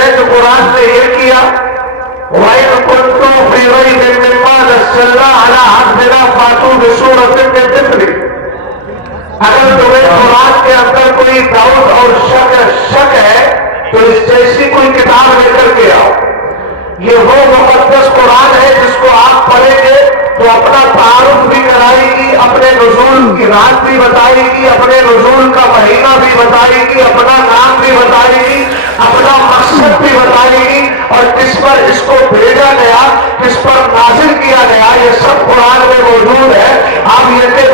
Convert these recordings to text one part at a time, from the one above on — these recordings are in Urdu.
ہے کہ قرآن نے یہ کیا وَإِن كُنتُمْ فِي رَيْبٍ مِّمَّا نَزَّلْنَا عَلَىٰ عَبْدِنَا فَأْتُوا بِسُورَةٍ مِّن مِّثْلِهِ۔ اگر تمہیں قرآن کے اندر کوئی ڈاؤٹ اور شک ہے تو اس جیسی کوئی کتاب لے کر کے آؤ۔ یہ وہ مقدس قرآن ہے جس کو آپ پڑھیں گے تو اپنا تعارف بھی کرائے گی، اپنے نزول کی رات بھی بتائے گی، اپنے نزول کا مہینہ بھی بتائے گی، اپنا نام بھی بتائے گی، اپنا مقصد بھی بتائے گی، اور کس پر اس کو بھیجا گیا، کس پر نازل کیا گیا، یہ سب قرآن میں موجود ہے۔ آپ یہ کے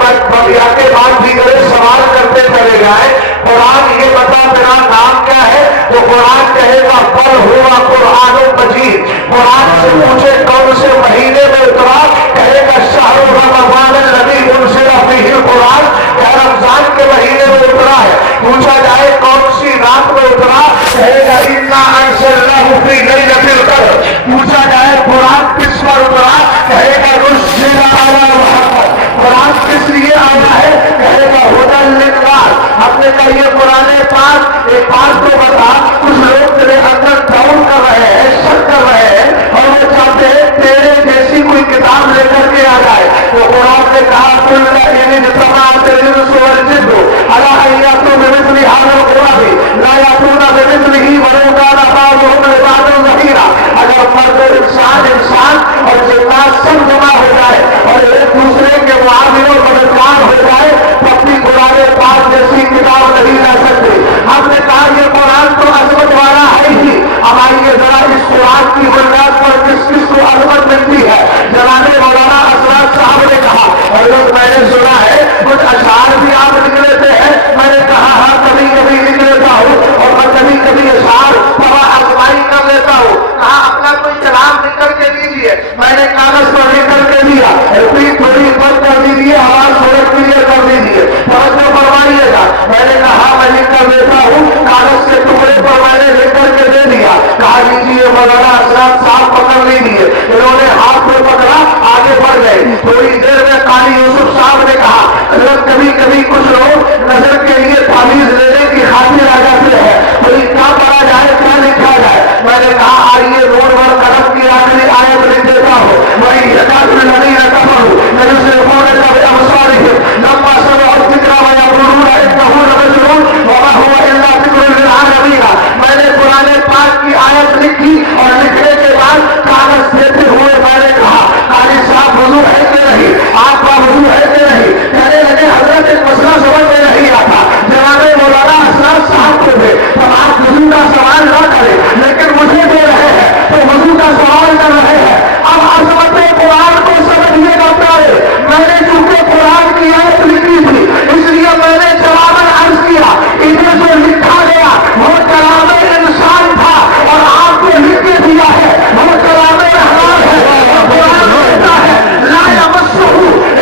بعد دیگر سوال کرتے چلے جائیں قرآن یہ بتا تیرا نام کیا ہے، تو قرآن کہے گا بل ہوا قرآن مجید۔ قرآن سے پوچھے کون سے مہینے میں اترا، کہے گا شہر رمضان الذی انزل فیہ القرآن، کہ رمضان کے مہینے میں اترا ہے۔ پوچھا جائے کون سی رات میں اترا، کہے گا انا انزلناہ فی لیلۃ القدر۔ پوچھا جائے قرآن کس پر اترا، کہے گا نزل علی محمد۔ قرآن کس لیے آیا ہے، کہے گا ھدی للناس۔ ہم نے کہا یہ قرآن پاک ایک بات تو بتا، کچھ لوگ تیرے اندر ڈاؤٹ کر رہے ہیں، شک کر رہے ہیں، اور وہ چاہتے ہیں تیرے جیسی کوئی کتاب لے کر کے آ جائے۔ تو قرآن نے کہا قل ان اجتمعت الانس والجن علی ان یأتوا بمثل ھذا القرآن لا یأتون بمثلہ ولو کان بعضهم لبعض ظہیرا۔ اگر مرد انسان اور جنات سب جمع ہو جائے اور ایک دوسرے کے معاون و مددگار ہو جائے تو اپنی قرآن پاک جیسی کتاب نہیں لا سکتے۔ ہم نے کہا یہ قرآن تو عظمت والا ہے ہی، اب آئیے ذرا اس قرآن کی بنیاد پر کس کس کو عظمت ملتی ہے۔ جناب مولانا اسرار صاحب نے کہا، اور لوگ میں نے سنا ہے کچھ اشعار بھی آپ لکھ لیتے ہیں، میں نے کہا ہاں کبھی کبھی لکھ لیتا ہوں، اور میں کبھی کبھی اشعار تباہ آزمائی کر لیتا ہوں۔ کہا اپنا کوئی کلام لکھ کر کے دیجیے، میں نے کاغذ پر لکھ کر کے دیا، تھوڑی بند کر دیجیے، آواز تھوڑے کلیئر کر دیجیے، توجہ فرمائیے گا۔ میں نے کہا میں لکھ کر دیتا ہوں، کاغذ کے ٹکڑے پر میں نے لکھ کر کے دے دیا۔ کہا لیجیے مولانا اسرار صاحب پکڑ لیجیے۔ انہوں نے ہاتھ میں پکڑا، آگے بڑھ گئے۔ تھوڑی دیر میں قاری یوسف صاحب نے کہا کبھی کبھی کچھ لوگ نظر کے لیے تعویذ لینے کی خاطر آ جاتے ہیں، بھائی کیا پڑھا جائے، کیا لکھا جائے۔ میں نے کہا آئیے نور پر قلم کی آخری آیت لکھ دیتا ہوں، وہی یقین الذین کفروا یصرفون بأبصارهم لما سمعوا الذکر ویقولون انہ لمجنون وما هو الا ذکر للعالمین۔ میں نے قرآن پاک کی آیت لکھی اور لکھنے کے بعد کاغذ دیتے ہوئے میں نے کہا قاری صاحب وضو ہے کہ نہیں، آپ کا وضو ہے کہ نہیں؟ کہنے لگے حضرت ایک مسئلہ سمجھ میں نہیں آتا، جناب مولانا اسرار صاحب کو دے تو آپ وضو کا سوال نہ کریں، لیکن مجھے دے رہے ہیں تو وضو کا سوال کر رہے ہیں۔ اب عظمت قرآن کو سمجھیے گا پیارے، میں نے چونکہ قرآن کی آیت لکھی تھی اس لیے میں نے جواباً عرض کیا انہیں جو لکھا گیا وہ کلام انسان تھا اور آپ کو لکھ کے دیا ہے وہ کلام رحمان ہے، اور قرآن کہتا ہے لا یمسہ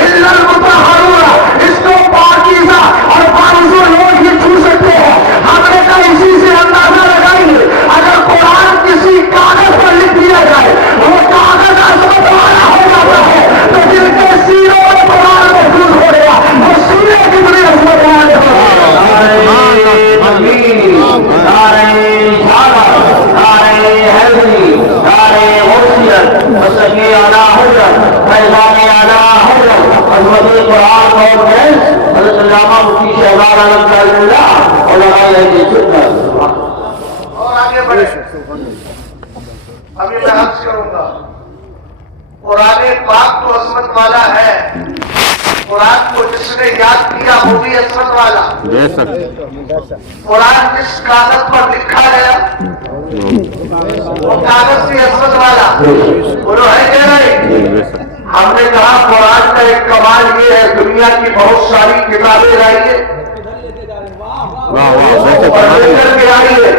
الا المطہرون، اس کو پاکیزہ اور باوضو لوگ ہی چھو سکتے ہیں۔ ہم نے کہا اسی سے اندازہ لگائیے اگر قرآن کسی کاغذ پر لکھ دیا جائے وہ کاغذ عظمت والا ہو جاتا ہے، تو جن کے سینوں میں قرآن محفوظ ہو گیا وہ سینے کتنی عظمت والے ہو گئے۔ اور آگے بڑھے، ابھی میں عرض کروں گا قرآن پاک تو عظمت والا ہے، قرآن کو جس نے یاد کیا وہ بھی عظمت والا۔ قرآن جس کاغذ پر لکھا گیا وہ کاغذ بھی عظمت والا، بولو ہے کہ نہیں؟ ہم نے کہا قرآن کا ایک کمال یہ ہے دنیا کی بہت ساری کتابیں لائیے پڑھ کر کے آئیے،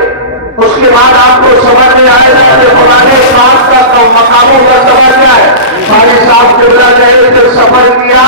اس کے بعد آپ کو سمجھ میں آئے گا کہ قرآن پاک کا مقاموں کا سفر کیا ہے۔ ہمارے صاحب قبلہ گئے تو سفر کیا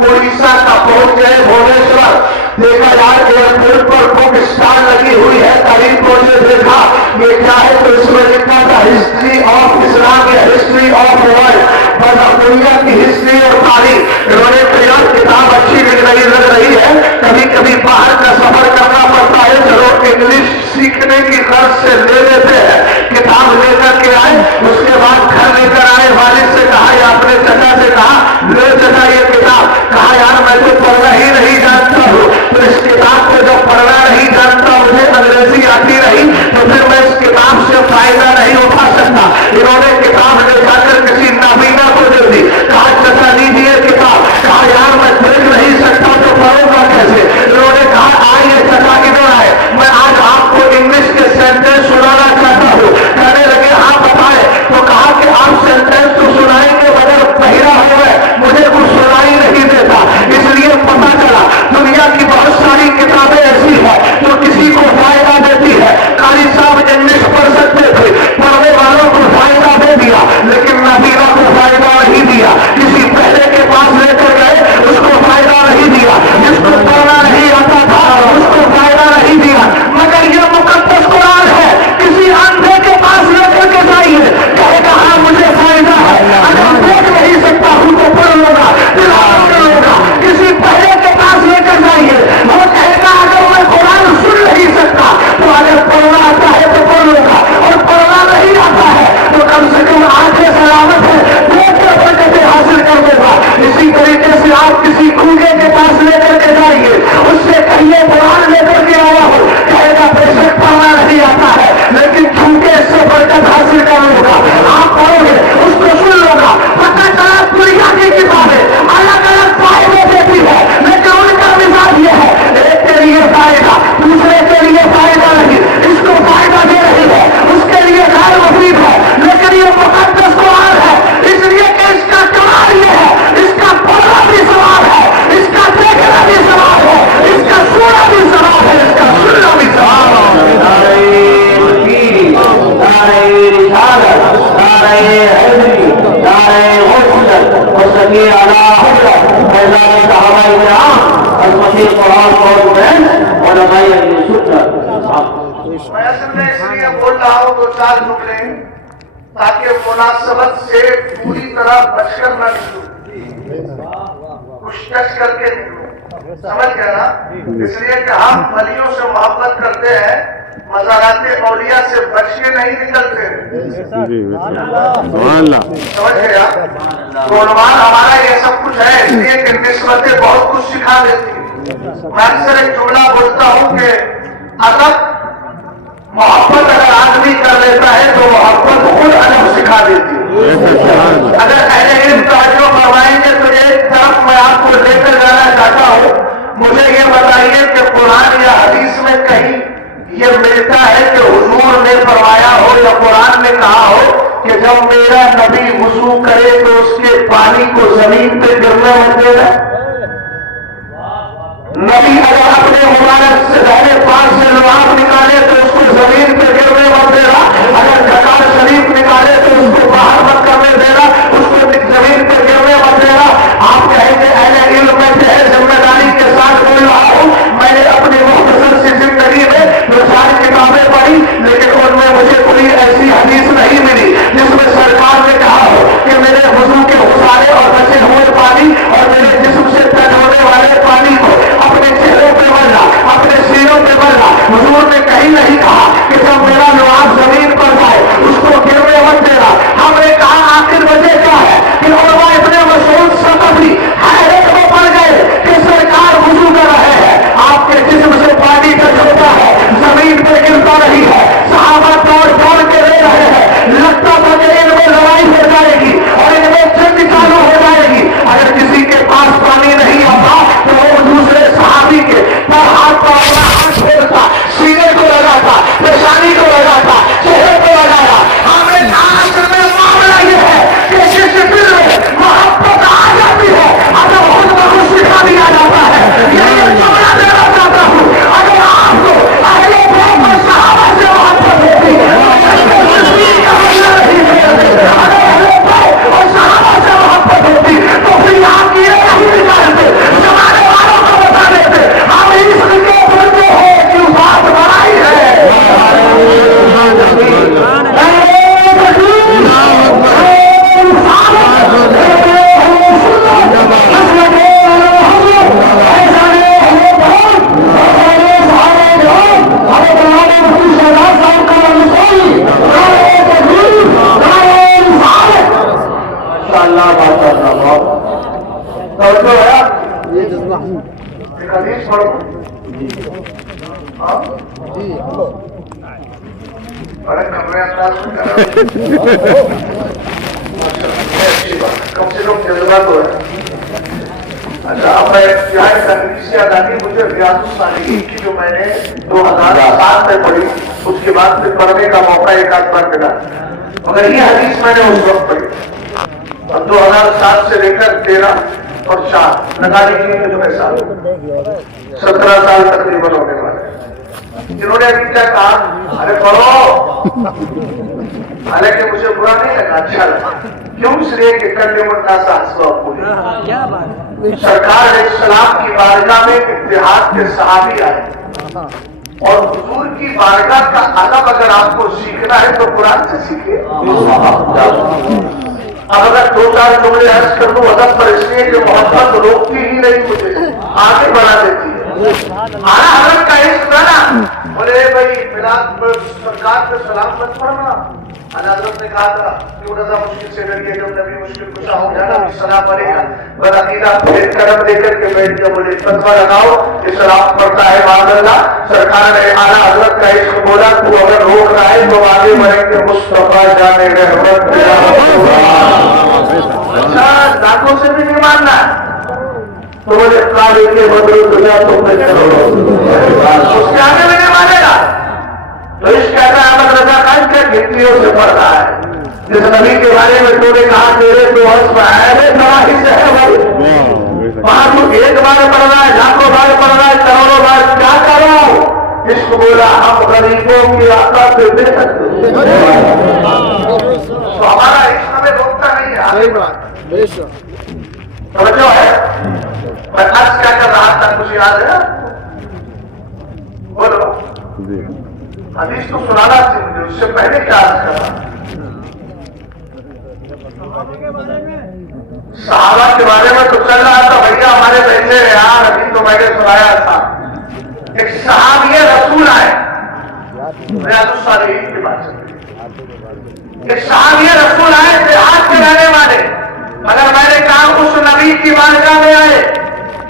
اڑیسہ کا، پہنچ گئے بھونیشور، دیکھا یار ایئرپورٹ پر بک اسٹال لگی ہوئی ہے، قریب پہنچے دیکھا یہ کیا ہے تو اس میں لکھا تھا ہسٹری آف اسلام یا ہسٹری آف ورلڈ، بس دنیا کی ہسٹری اور تاریخ۔ انہوں نے کہا کتاب اچھی لگ رہی ہے، کبھی کبھی باہر کا سفر کرنا پڑتا ہے، چلو انگلش سیکھنے کی غرض سے لے لیتے ہیں، القرآن موجود ہے علماء اہل سنت. میں اصل میں اس لیے بول رہا ہوں دو چار جملے تاکہ مناسبت سے پوری طرح بچ کر نہ نکلوں، کچھ ٹچ کر کے نکلوں. سمجھ گیا نا؟ اس لیے کہ ہم ولیوں سے محبت کرتے ہیں، مزارات اولیاء سے بچ کے نہیں نکلتے. سمجھ گیا؟ تو عنوان ہمارا یہ سب کچھ ہے اس لیے کہ نسبتیں بہت کچھ سکھا دیتی ہیں. میں اکثر ایک جملہ بولتا ہوں کہ ادب محبت اگر آدمی کر لیتا ہے تو محبت خود ادب سکھا دیتی ہے. اگر اہل علم توجہ فرمائیں گے تو ایک طرف میں آپ کو لے کر جانا چاہتا ہوں. مجھے یہ بتائیے کہ قرآن یا حدیث میں کہیں یہ ملتا ہے کہ حضور نے فرمایا ہو یا قرآن نے کہا ہو کہ جب میرا نبی وضو کرے تو اس کے پانی کو زمین پہ گرنے مت دینا؟ نبی اگر اپنے مبارک سے دہنے پاک سے لعاب نکالے تو اس کو زمین پہ گرنے مت دینا. اگر زکات شریف نکالے تو اس کو باہر مت کرنے دینا، اس کو زمین پہ گرنے مت دینا. آپ کہیں گے اہل علم میں جو ہے ذمہ داری کے ساتھ بول رہا ہوں. میں نے اپنی مختصر سی زندگی میں دو چار کتابیں پڑھی لیکن ان میں مجھے کوئی ایسی حدیث نہیں ملی جس میں سرکار نے کہا ہو کہ میرے وضو کے غسالے اور بچے ہوئے پانی اور میرے جسم سے ٹچ ہونے والے پانی کو اپنے چہروں پہ مرنا، اپنے سینوں پہ مرنا. حضور نے کہیں نہیں کہا کہ جب میرا لعاب زمین پر جائے اس کو گرنے مت دینا. ہم نے کہا آخر وجہ کیا ہے کہ علماء اتنے مشہور ثقافی حیرت میں پڑ گئے کہ سرکار وضو کر رہے ہیں، آپ کے جسم سے پانی ٹچ ہوتا ہے، زمین پہ گرتا نہیں ہے. صحابہ دوڑ دوڑ کے لے رہے ہیں. لگتا تھا کہ ان میں لڑائی ہو جائے گی اور ان میں جنگ چالو ہو جائے گی. اگر کسی کے پاس پانی نہیں آتا تو وہ دوسرے صحابی کے پر ہاتھ پر اپنا ہاتھ پھیرتا، سینے کو لگاتا، پیشانی کو لگاتا، چہرے کو لگایا. ہم نے کہا اصل میں معاملہ یہ ہے کہ جس دل میں محبت آ جاتی ہے ادب خود بخود سکھا دیا جاتا ہے. یہ جملہ دینا چاہتا ہوں. اگر آپ کو اہل بیت اور صحابہ سے محبت ہوتی ہے اگر اہل بیت اور صحابہ سے محبت ہوتی تو پھر آپ یہ نہیں نکالتے، زمانے والوں کو بتا دیتے ہم عشق کے بندے ہیں کہ بات بڑائی ہے. بڑے کمرے انداز میں کر رہے کم سے کم جذبہ تو ہے. اچھا اب میں یہاں تنقید سے یاد آتی مجھے ریاض الصالحین کی جو میں نے 2007 میں پڑھی اس کے بعد پھر پڑھنے کا موقع ایک آدھ بار ملا مگر یہ حدیث میں نے اس وقت پڑھی اور 2007 سے لے کر 13 اور 4 لگا لیجیے کتنے سال 17 سال تقریباً ہونے والے جنہوں نے ابھی کیا کہا ارے پڑھو حالانکہ مجھے برا نہیں لگا اچھا لگا. کیوں؟ اس لیے کہ کرنے مرنا سرکار علیہ السلام کی بارگاہ میں اتحاد کے صحابی آئے اور حضور کی بارگاہ کا ادب اگر آپ کو سیکھنا ہے تو قرآن سے سیکھیے. اب اگر 2-4 جملے عرض کر دوں ادب پر اس لیے کہ محبت روکتی ہی نہیں مجھے آگے بڑھا دیتی ہے. آنا حضرت کا عشق تھا نا بولے بھائی میلاد پر سرکار پہ سلام مت پڑھنا. حضرت نے کہا تھا کیوں رضا مشکل سے ڈریے جب نبی مشکل کچھ ہو جانا بھی سلام پڑے گا بدعقیدہ پھر قدم لے کر کے بیٹھ کے بولے فتویٰ لگاؤ کہ سلام پڑھتا ہے معاذ اللہ. سرکار نے اعلیٰ حضرت کا عشق بولا تو اگر روک رہا ہے تو آگے بڑھیں گے مصطفیٰ جانے رحمت. اچھا دانتوں سے بھی نہیں ماننا تو مجھے قابل کے بدل دنیا تم نے کرو اس کے آگے بھی نہیں مانے گا. تو اس کہتا ہے احمد رضا خان کیا گنتیوں سے پڑھ رہا ہے جس نبی کے بارے میں تو نے کہا تیرے تو حسب ہے تباہی سے ہے بھائی وہاں تو ایک بار پڑھ رہا ہے لاکھوں بار پڑھ رہا ہے کروڑوں بار کیا کرو. اس کو بولا ہم غریبوں کی آقا پہ دے سکتے تو ہمارا عشق ہمیں روکتا نہیں ہے. توجہ ہے؟ میں عرض کیا کر رہا تھا، کچھ یاد ہے؟ بولو حدیث تو سنانا تھی مجھے، اس سے پہلے کیا عرض کر رہا؟ صحابہ کے بارے میں تو چل رہا تھا بھیا ہمارے بیٹھے یار، ابھی تو میں نے سنایا تھا ایک صحابی رسول آئے، ریاض الصالحین کی بات چل رہی، ایک صحابی رسول آئے دیہات کے رہنے والے، مگر میں نے کہا اس نبی کی بارگاہ میں آئے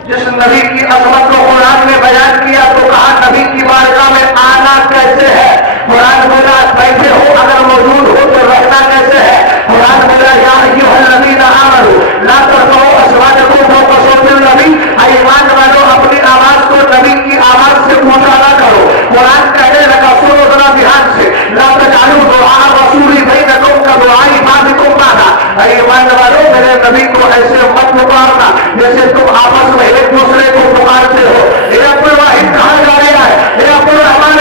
جس نبی کی عظمت کو قرآن نے بیان کیا، تو کہا نبی کی بارگاہ میں آنا کیسے ہے؟ قرآن بولا بیٹھے ہو، اگر موجود ہو تو رہنا کیسے ہے؟ قرآن بولا یا ایھا الذین آمنوا لا ترفعوا اصواتکم فوق صوت النبی، ایمان والو اپنی آواز کو نبی کی آواز سے اونچا نہ کرو۔ قرآن کہنے لگا سنو ذرا دھیان سے، لا تجعلوا دعاء الرسول بینکم کدعاء بعضکم بعضا، ایمان والو میرے نبی کو ایسے مت پکارنا جیسے تم آپس میں ایک دوسرے کو پکارتے ہو۔ اے عبد الواحد کہاں جا رہا ہے؟ اے عبد الرحمان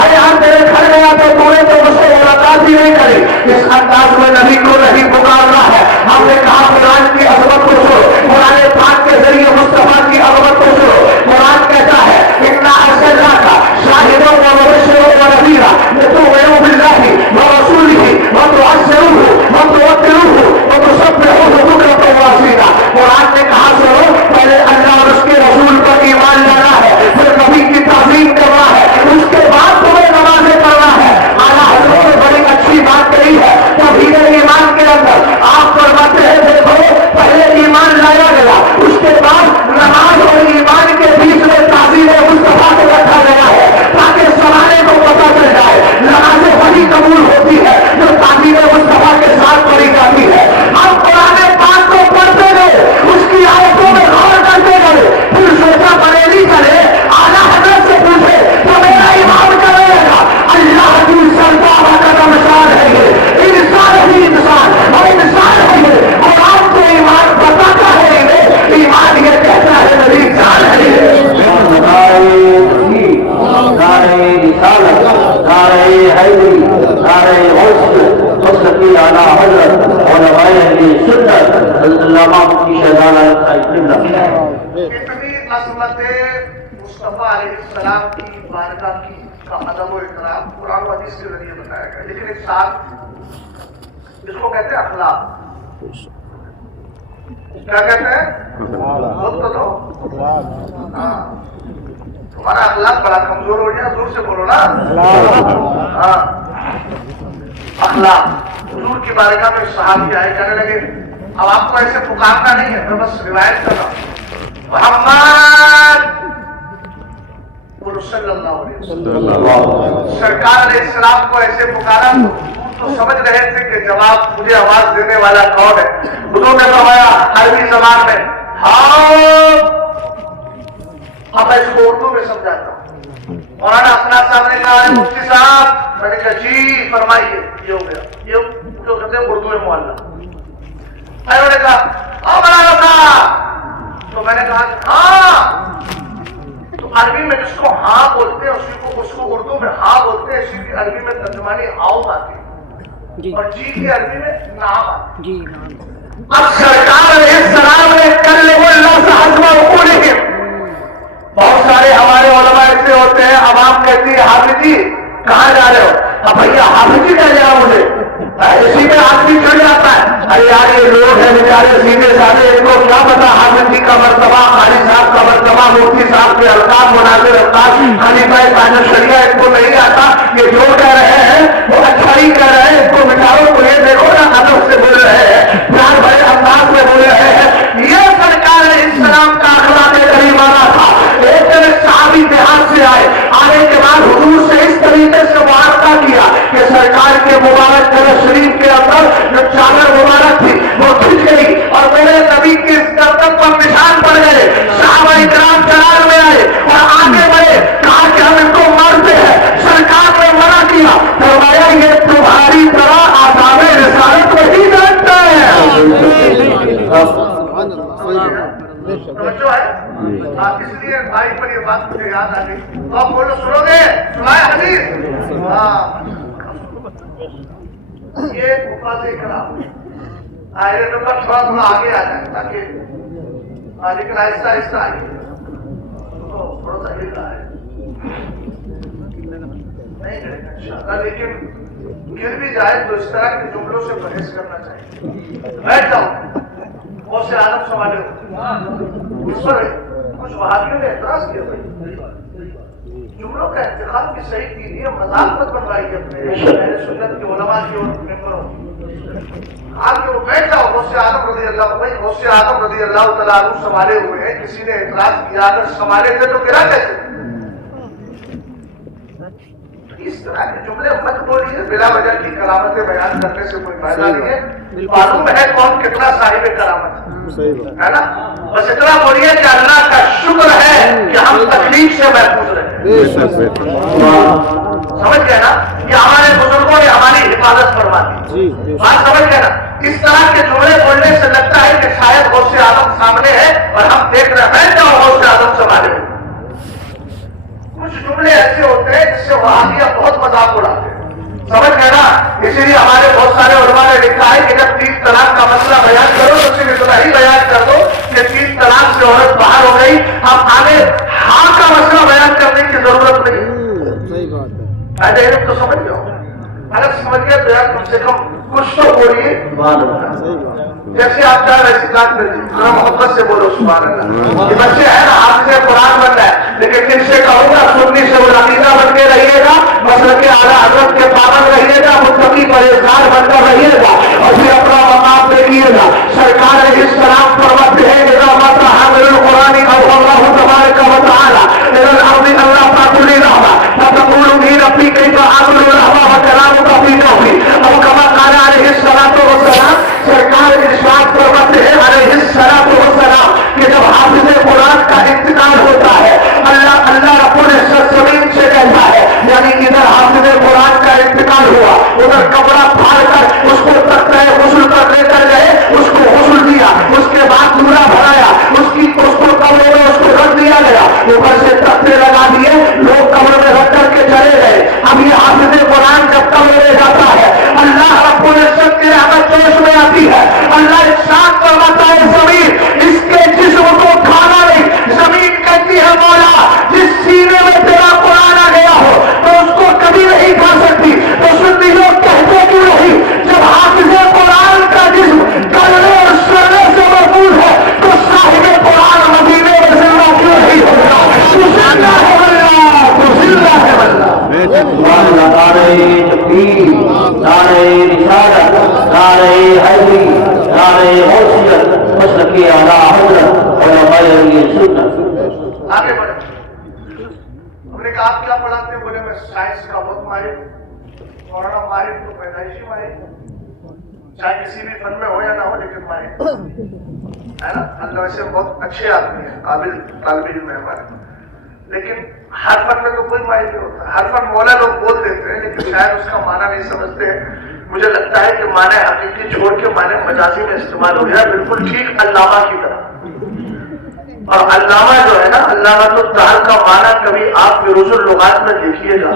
ارے ہم تیرے گھر گیا تو تو نے تو مجھ سے ملاقات ہی نہیں کری۔ اس انداز میں نبی کو نہیں پکارنا ہے۔ ہم نے کہا قرآن کی عظمت کو سنو، قرآن پاک کے ذریعے مصطفیٰ کی عظمت کو سنو۔ قرآن کہتا ہے انا ارسلناک شاہدا ومبشرا ونذیرا لتؤمنوا باللہ ورسولہ وتعزروہ وتوقروہ وتسبحوہ بکرۃ واصیلا۔ قرآن نے کہا سنو، پہلے اللہ اور اس کے رسول پر ایمان لانا ہے، پھر نبی کی تعظیم کرنا ہے، اس کے بعد تمہیں نمازیں پڑھنا ہے۔ اعلیٰ حضرت نے بڑی اچھی بات کہی ہے توحید ایمان کے اندر، آپ فرماتے ہیں دیکھو پہلے ایمان لایا گیا، اس کے بعد نماز اور ایمان کے بیچ میں تعظیم مصطفیٰ کو رکھا گیا ہے تاکہ سمانے کو پتہ چل جائے نمازیں وہی قبول ہوتی ہے جو تعظیم مصطفیٰ کے ساتھ پڑھی جاتی ہے۔ ہم قرآن پاک کو پڑھتے گئے، اس کی آیتوں میں غور کرتے گئے، پھر سوچا بریلی کرے اعلیٰ حضرت سے پوچھے تو میرا ایمان کرے گا اللہ کی سرکار کا نمشان ہے یہ، انسان ہی انسان اور انسان ہے یہ، اور آپ کو ایمان بتاتا ہے انہیں، ایمان یہ کہتا ہے میری جان ہے یہ۔ نعرہ رسالت، نعرہ حیدری، نعرہ غوث کی اعلیٰ حضرت علماء اہل سنت علامہ مفتی شہزاد عالم صاحب قبلہ۔ اتنی عظمت مصطفیٰ علیہ السلام کی بارگاہ کی کا ادب و احترام قرآن و حدیث کے ذریعے بتایا گیا، لیکن ایک ساتھ جس کو کہتے ہیں اخلاق، کیا کہتے ہیں؟ بول تو دو۔ ہاں تمہارا اخلاق بڑا کمزور ہو گیا، زور سے بولو نا۔ ہاں اخلاق، حضور کی بارگاہ میں صحابی آئے کہنے لگے اب آپ کو ایسے پکارنا نہیں ہے، میں بس روایت کر رہا ہوں، محمد صلی اللہ علیہ وسلم سرکار علیہ السلام کو ایسے پکارا تو سمجھ رہے تھے کہ جواب مجھے آواز دینے والا کون ہے۔ حضور نے فرمایا عربی زبان میں ہاں، اب میں اس کو اردو میں سمجھاتا ہوں۔ مولانا افنان صاحب نے کہا مفتی صاحب، میں نے کہا جی فرمائیے، یہ ہو گیا، یہ جو کہتے ہیں اردو معلّہ۔ انہوں نے کہا مولانا صاحب، تو میں نے کہا ہاں، تو عربی میں جس کو ہاں بولتے ہیں اس کو اردو میں ہاں بولتے ہیں، اسی کی عربی میں ترجمانی آؤ آتی ہے اور جی کی عربی میں نام آتی ہے۔ اب سرکار علیہ السلام نے کلم اللہ سے حسب عقولہم، بہت سارے ہمارے علماء ایسے ہوتے ہیں، عوام کہتی ہے حافظ جی کہاں جا رہے ہو؟ اب بھیا حافظ جی کہہ جا مجھے، اسی میں آدمی چڑھ جاتا ہے، ارے یار یہ لوگ ہیں بیچارے سیدھے سادے، ان کو کیا پتا حافظ جی کا مرتبہ، قاری صاحب کا مرتبہ، مفتی صاحب کے القاب، مناظر القاب، خلیفہ تاج الشریعہ، ان کو نہیں آتا، یہ جو کہہ رہے ہیں وہ اچھا ہی کہہ رہے ہیں، اس کو مٹاؤ تو یہ دیکھو نا ادب سے بول رہے ہیں، پیار بھرے انداز میں بول رہے ہیں۔ یہ سرکار علیہ السلام کا اخلاق کریمانہ تھا۔ ایک دن صحابی دیہات سے آنے کے بعد حضور سے اس طریقے سے معاہدہ کیا کہ سرکار کے مبارک قدر شریف کے اندر جو چادر مبارک تھی وہ کھنچ گئی اور میرے نبی کی گردن پر نشان پڑ گئے۔ صحابہ کرام جلال میں آئے اور آگے بڑھے، کہا کہ ہم ان کو مارتے ہیں۔ سرکار نے منع کیا، فرمایا یہ تمہاری طرح آداب رسالت کو ہی جانتا ہے۔ توجہ ہے، اس لیے بھائی پر یہ بات مجھے یاد آ گئی، تو آپ بولو سنو گے، سنائے حدیث۔ یہ حفاظ کرام آئے نمبر تھوڑا آگے آ جائے تاکہ لیکن آہستہ آہستہ آئیے تھوڑا سا ہل رہا ہے نہیں کرے گا انشاءاللہ، لیکن گر بھی جائے تو اس طرح کے جملوں سے پرہیز کرنا چاہیے. بیٹھ جاؤ. غوث اعظم سوالے ہو اس پر کچھ وہابیوں نے اعتراض کیا بھائی جملوں کا انتخاب کی صحیح کی لیے مذاق مت بنوائیے اپنے اہل سنت کے علماء کی اور ممبروں آپ کے وہ بیٹھ جاؤ. غوث اعظم رضی اللہ بھائی غوث اعظم رضی اللہ تعالیٰ عنہ سنبھالے ہوئے ہیں. کسی نے اعتراض کیا اگر سنبھالے تھے تو گرا کیسے؟ اس طرح کے جملے مت بولیے بلا وجہ کی کرامتیں بیان کرنے سے کوئی فائدہ نہیں ہے. معلوم ہے کون کتنا صاحب کرامت ہے نا. بس اتنا بولیے کہ اللہ کا شکر ہے کہ ہم تکلیف سے محفوظ رہے. سمجھ گئے نا. یہ ہمارے بزرگوں نے ہماری حفاظت فرما دی. بات سمجھ گئے نا. اس طرح کے جملے بولنے سے لگتا ہے کہ شاید غوث اعظم سامنے ہے اور ہم دیکھ رہے ہیں. بیٹھ جاؤ غوث اعظم سنبھالے. کچھ جملے ایسے ہوتے ہیں جس سے وہابیہ بہت مذاق اڑاتے ہیں. سمجھ گئے نا. اسی لیے ہمارے بہت سارے علماء نے لکھا ہے کہ جب 3 طلاق کا مسئلہ بیان کرو تو صرف اتنا ہی بیان کر دو کہ 3 طلاق سے عورت باہر ہو گئی. ہم آگے ہاں کا مسئلہ بیان کرنے کی ضرورت نہیں. صحیح بات ہے. علم تو سمجھ جاؤ. اگر سمجھ گئے تو یار کم سے کم کچھ تو بولیے. جیسے آپ جا رہے سکھات میں ذرا محبت سے بولو سبحان اللہ. یہ بچے ہیں نا حافظ قرآن بن رہا ہے لیکن ان سے کہوں گا سنی سے وہ عقیدہ بن کے رہیے گا. مسلک اعلیٰ حضرت کے پابند رہیے گا. متقی پرہیزگار بن کر رہیے گا اور پھر اپنا مقام دیکھیے گا. سرکار نے اس طرح فرماتے ہیں کہ مت حامل القرآن او اللہ تبارک و تعالی الى الارض اللہ فاقل رحمہ فتقول بھی ربی کیف اعبد الرحمہ وکلامک فی قولی او کما قال علیہ الصلوۃ والسلام. سرکار ارشاد فرماتے ہیں علیہ الصلوۃ والسلام کہ جب حافظ قرآن کا انتقال ہوتا ہے اللہ رب العزت زمین سے کہتا ہے یعنی ادھر حافظ قرآن کا انتقال ہوا ادھر کپڑا پھاڑ کر اس کو تختہ غسل پر لے کر گئے. اس کو غسل دیا. اس کے بعد دورا بھرایا. اس کو کمرے میں اس کو رکھ دیا گیا. اوپر سے تختے لگا دیے. لوگ کمرے میں رکھ کر کے چلے گئے. اب یہ حافظ قرآن جب کمرے میں جاتا ہے اللہ رب العزت کی رحمت جوش میں آتی ہے. اللہ ارشاد فرماتا ہے زمین اس کے جسم کو کھانا نہیں. زمین کہتی ہے مولا جس سینے میں تیرا قرآن آ گیا ہو تو اس کو کبھی نہیں کھا سکتی. تو سنی لوگ کہتے کیوں نہیں جب حافظ قرآن کا جسم گلنے اور سڑنے سے محفوظ ہے تو صاحب قرآن مدینے میں زندہ کیوں نہیں ہوگا؟ تو زندہ ہے اللہ. تو زندہ ہے اللہ. نعرہ تکبیر، نعرہ رسالت، نعرہ حیدری، نعرہ غوثیت، مسلک اعلیٰ حضرت علماء اہل سنت. آگے بڑھیں. ہم نے کہا آپ کیا پڑھاتے ہیں؟ بولے میں سائنس کا بہت ماہر. مولانا ماہر تو پیدائشی ماہر چاہے کسی بھی فن میں ہو یا نہ ہو لیکن ماہر ہے نا. اللہ ویسے بہت اچھے آدمی ہیں قابل طالب علم ہے ہمارے. لیکن ہر فن میں تو کوئی ماہر نہیں ہوتا. ہر فن مولا لوگ بول دیتے ہیں لیکن شاید اس کا معنی نہیں سمجھتے ہیں. مجھے لگتا ہے کہ معنی حقیقی چھوڑ کے معنی مجازی میں استعمال ہو گیا. بالکل ٹھیک علامہ کی طرح. اور علامہ جو ہے نا علامہ تو تعال کا معنی کبھی آپ فیروز اللغات میں دیکھیے گا.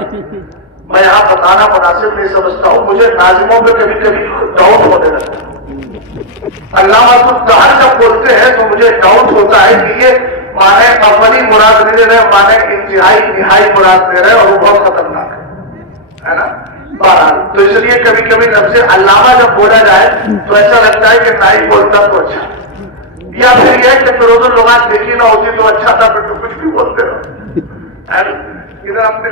میں یہاں بتانا مناسب نہیں سمجھتا ہوں. مجھے ناظموں پہ کبھی کبھی ڈاؤٹ ہونے لگتا ہے. علامہ تو تعال جب بولتے ہیں تو مجھے ڈاؤٹ ہوتا ہے کہ یہ معنی اولی مراد نہیں دے رہے معنی انتہائی نہائی مراد دے رہے اور وہ بہت خطرناک ہے نا. بہرحال تو اس لیے کبھی کبھی لفظ علامہ جب بولا جائے تو ایسا لگتا ہے کہ نائی بولتا تو اچھا. یا پھر یہ کہ فیروز اللغات دیکھی نہ ہوتی تو اچھا تھا پھر تو کچھ بھی بولتے رہو. ادھر اپنے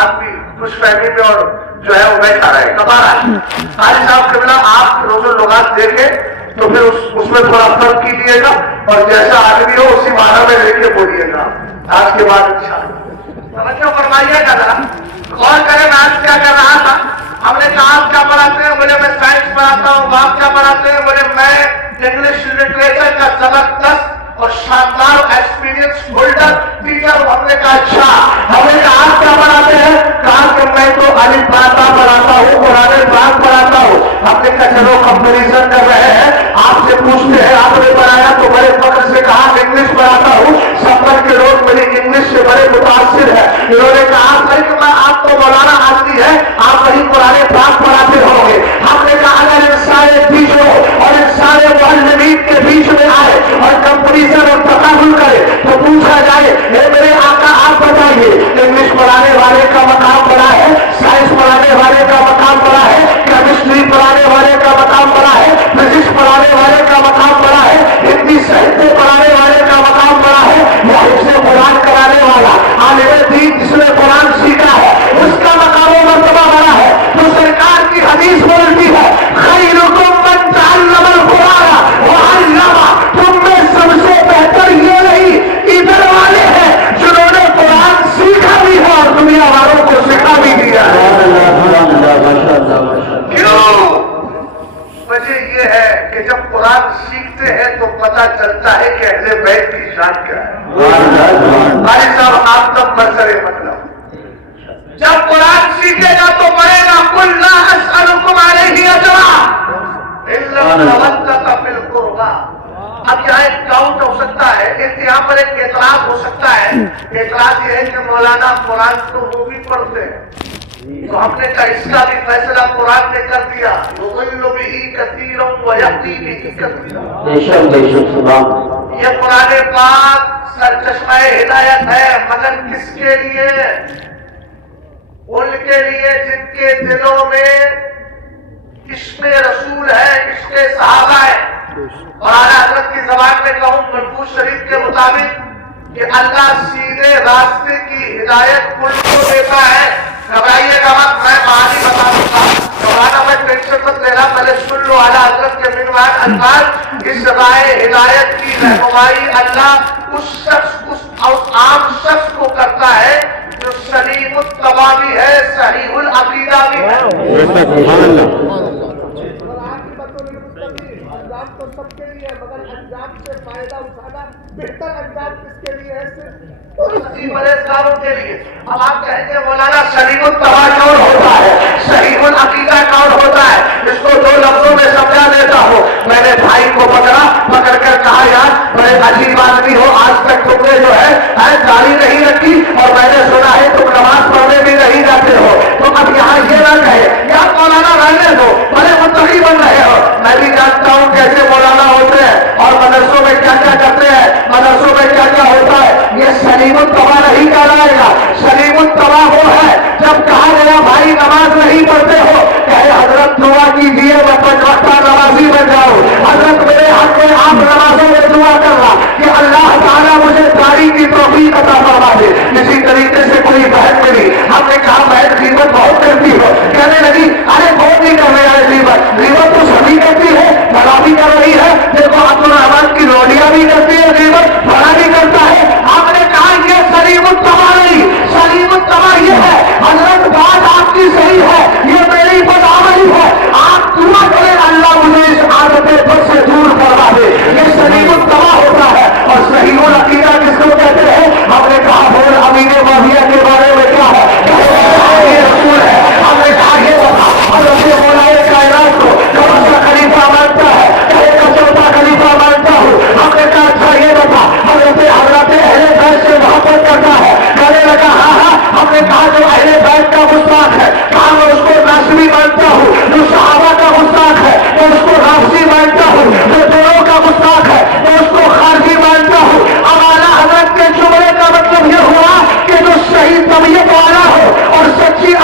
آدمی خوش فہمی میں اور جو ہے وہ بیٹھا رہے کما رہا ہے. قاری صاحب قبلہ آپ فیروز اللغات دیکھیں تو پھر اس میں تھوڑا فرق کیجیے گا اور جیسا آدمی ہو اسی معنی میں لے کے بولیے گا. آج کے بعد انشاءاللہ توجہ فرمائیے گا ذرا غور کریں. میں آج کیا کر رہا تھا؟ ہم نے کہا آپ کیا پڑھاتے ہیں؟ بولے میں سائنس پڑھاتا ہوں. آپ کیا پڑھاتے ہیں؟ بولے میں انگلش لٹریچر کا زبردست اور شاندار ایکسپیرینس ہولڈر ٹیچر. ہم نے کہا اچھا. ہم نے کہا آپ کیا پڑھاتے ہیں؟ کہا کہ میں تو الف باتا پڑھاتا ہوں قرآن پاک پڑھاتا ہوں. ہم نے کہا چلو کمپیریزن کر رہے ہیں آپ سے پوچھتے ہیں آپ نے پڑھایا تو بڑے فخر سے کہا انگلش پڑھاتا ہوں. سفر کے لوگ میری انگلش سے بڑے متاثر ہیں. انہوں نے کہا کہ میں آپ کو مولانا آتی ہے آپ وہی قرآن پاک پڑھاتے ہوں گے. ہم نے کہا اگر ان سارے بیچ ہو اور ان سارے معلمین کے بیچ میں آئے اور کمپیریزن اور قرآن سیکھتے ہیں تو پتہ چلتا ہے کہ اہل بیت کی شان کیا ہے. بھائی صاحب آپ تب برسرے مطلب جب قرآن سیکھے گا تو پڑھے گا قل لا اسألکم علیہ اجرا الا المودۃ فی القربى. اب یہاں ایک ڈاؤٹ ہو سکتا ہے، یہاں پر ایک اعتراض ہو سکتا ہے. اعتراض یہ ہے کہ مولانا قرآن تو وہ بھی پڑھتے ہیں، تو ہم نے کہا اس کا بھی فیصلہ قرآن نے کر دیا. یضل بہ کثیرا ویہدی بہ کثیرا. یہ قرآن پاک سرچشمہ ہدایت ہے، مگر کس کے لیے؟ ان کے لیے جن کے دلوں میں عشق رسول ہے، عشق صحابہ ہے. اور اعلیٰ حضرت کی زبان میں کہوں محفوظ شریف کے مطابق کہ اللہ سیدھے راستے کی ہدایت کل کو دیتا ہے. گھبرائیے گا مت، میں معانی بتا دوں گا، گھبرانا میں ٹینشن مت لینا. پہلے سن لو اعلیٰ حضرت کے منوان الفاظ. اس رائے ہدایت کی رہنمائی اللہ اس عام شخص کو کرتا ہے جو سلیم الطبع بھی ہے، صحیح العقیدہ بھی ہے. انجام تو سب کے لیے، مگر انجام سے فائدہ اٹھانا بہتر انجام کس کے لیے ہے؟ پرہیزگاروں کے لیے. اب آپ کہیں گے مولانا سلیم الطبع کون ہوتا ہے، صحیح العقیدہ کون ہوتا ہے؟ اس کو دو لفظوں میں سمجھا دیتا ہوں. میں نے بھائی کو پکڑ کر کہا یار بڑے عجیب آدمی ہو، آج تک تم نے جو ہے داڑھی نہیں رکھی اور میں نے سنا ہے تم نماز پڑھنے بھی نہیں جاتے ہو. تو اب یہاں یہ نہ کہے یار مولانا رہنے دو، بڑے متقی بن رہے ہو. میں بھی جانتا ہوں کیسے مولانا ہوتے ہیں اور مدرسوں میں کیا کیا کرتے ہیں، مدرسوں میں کیا کیا ہوتا ہے. یہ سلیم الطبع نہیں کہلائے گا. سلیم الطبع وہ ہے جب کہا گیا بھائی نماز نہیں پڑھتے ہو، کہے حضرت دعا کیجیے میں 5 وقتہ نمازی بن جاؤں. حضرت میرے حق میں آپ نمازوں میں دعا کرنا کہ اللہ تعالیٰ مجھے داڑھی کی توفیق عطا فرما دے. اسی طریقے سے کوئی بہن ملی، ہم نے کہا بہن غیبت بہت کرتی ہو، کہنے لگی ارے بہت نہیں کرنے والے غیبت تو سبھی کرتی ہے، بڑا بھی کر رہی ہے. دیکھو عبد الرحمان کی روڈیاں بھی کرتی ہے غیبت، بڑا بھی کرتا ہے. آپ نے کہا یہ سلیم الطبع نہیں، سلیم الطبع یہ ہے حضرت بات آپ کی صحیح ہے، یہ میری بدعملی ہے، آپ دعا کریں اللہ مجھے اس عادت بد سے دور کروا دے. یہ سلیم الطبع ہوتا ہے. اور صحیح العقیدہ کس کو کہتے ہیں؟ ہم نے کہا بول امین معاویہ کے بارے میں کیا ہے؟ یہ رسول ہے. ہم نے کہا یہ بتا حضرت مولا کائنات کو جو اس کا خلیفہ مانتا ہے، ایک کا چوتھا خلیفہ مانتا ہوں. ہم نے کہا اچھا یہ بتا حضرت اہل بیت سے محبت کرتا ہے؟ کہنے لگا ہاں. ہم نے کہا جو اہل بیت کا گستاخ ہے، کہا میں اس کو ناصری مانتا ہوں. جو صحابہ کا گستاخ ہے میں اس کو رافضی مانتا ہوں. جو دونوں کا گستاخ ہے میں اس کو خارجی مانتا ہوں. اب اعلیٰ حضرت کے جملے کا مطلب یہ ہوا کہ جو صحیح طبیعت والا ہو اور سچا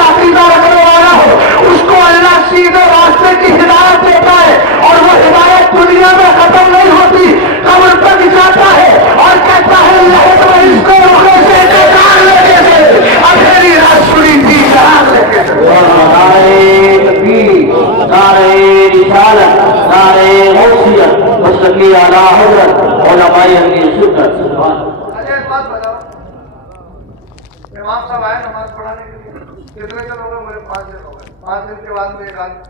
عقیدہ رکھنے والا ہو، اس کو اللہ سیدھے راستے کی ہدایت دیتا ہے. اور وہ ہدایت دنیا میں ختم نہیں ہوتی، قبر تک جاتا ہے اور کہتا ہے لہت میں اس کو روکے سے بیکار لگے سے اندھیری رات سنی تھی جہاں لگے سے. نعرہ تکبیر، نعرہ رسالت، نعرہ غوثیت، مصطفی اعلیٰ حضرت علماء اہل سنت. اچھا ایک بات بتاؤ، امام صاحب آئے نماز پڑھانے کے لیے، کتنے دن ہو گئے؟ میرے 5 دن ہو گئے. 5 دن کے بعد میں ایک آدمی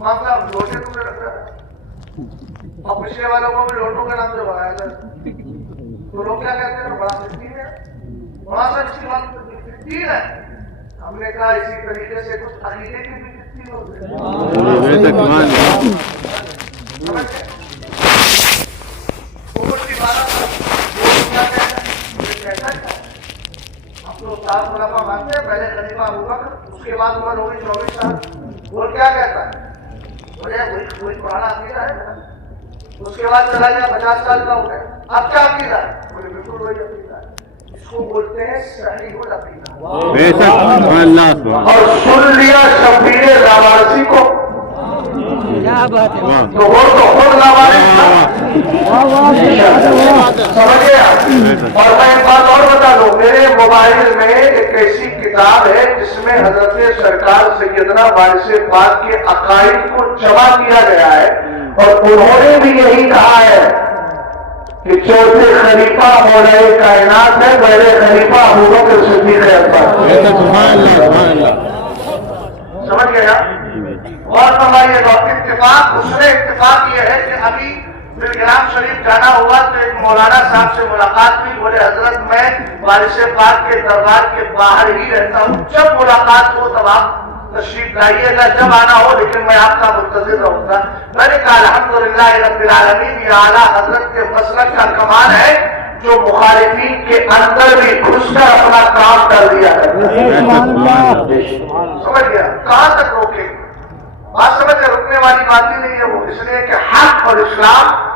امام صاحب لوٹے تم نے رکھ رہا ہے اور پچھلے والوں کو بھی لوٹوں کے نام سے بنایا جائے تو لوگ کیا کہتے ہیں بڑا مسکین ہے. بڑا سا اچھی بات مسکین ہے. ہم نے کہا اسی طریقے سے کچھ عقیدے کی بھی مسکین ہوتے ہیں. خلافہ مانتے ہیں، پہلے خلیفہ ابوبکر، اس کے بعد عمر ہوگی 24 سال. وہ کیا کہتا ہے؟ بولے وہی پرانا عقیدہ ہے. اس کے بعد چلا گیا 50 سال کا ہو گیا، اب کیا عقیدہ ہے؟ بولے بالکل وہی عقیدہ ہے. اس کو بولتے ہیں صحیح العقیدہ. اور سن لیا شبیر لاوارسی کو تو وہ تو خود لاوارث تھا. سمجھ گیا. اور میں ایک بات اور بتا دوں، میرے موبائل میں ایک ایسی کتاب ہے جس میں حضرت سرکار سیدنا وارث پاک کے عقائد کو جمع کیا گیا ہے. اور انہوں نے بھی یہی کہا ہے کہ چوتھے خلیفہ مولا کائنات ہے، پہلے خلیفہ ابوبکر صدیق اکبر. سمجھ گیا؟ اور فرمائیے گا اتفاق، دوسرے اتفاق یہ ہے کہ ابھی گرام شریف جانا ہوا تو ایک مولانا صاحب سے ملاقات ہوئی، بولے حضرت میں وارث پاک کے دربار کے باہر ہی رہتا ہوں، جب ملاقات ہو تب آپ تشریف لائیے گا، جب آنا ہو، لیکن میں آپ کا منتظر رہوں گا۔ میں نے کہا الحمدللہ رب العالمین، یہ اعلیٰ حضرت کے مسلک کا کمال ہے جو مخالفین کے اندر بھی گھس کر اپنا کام کر دیا ہے۔ سمجھ گیا؟ کہاں تک روکے؟ بات سمجھ گئے؟ رکنے والی بات ہی نہیں ہے وہ، اس لیے کہ حق اور اسلام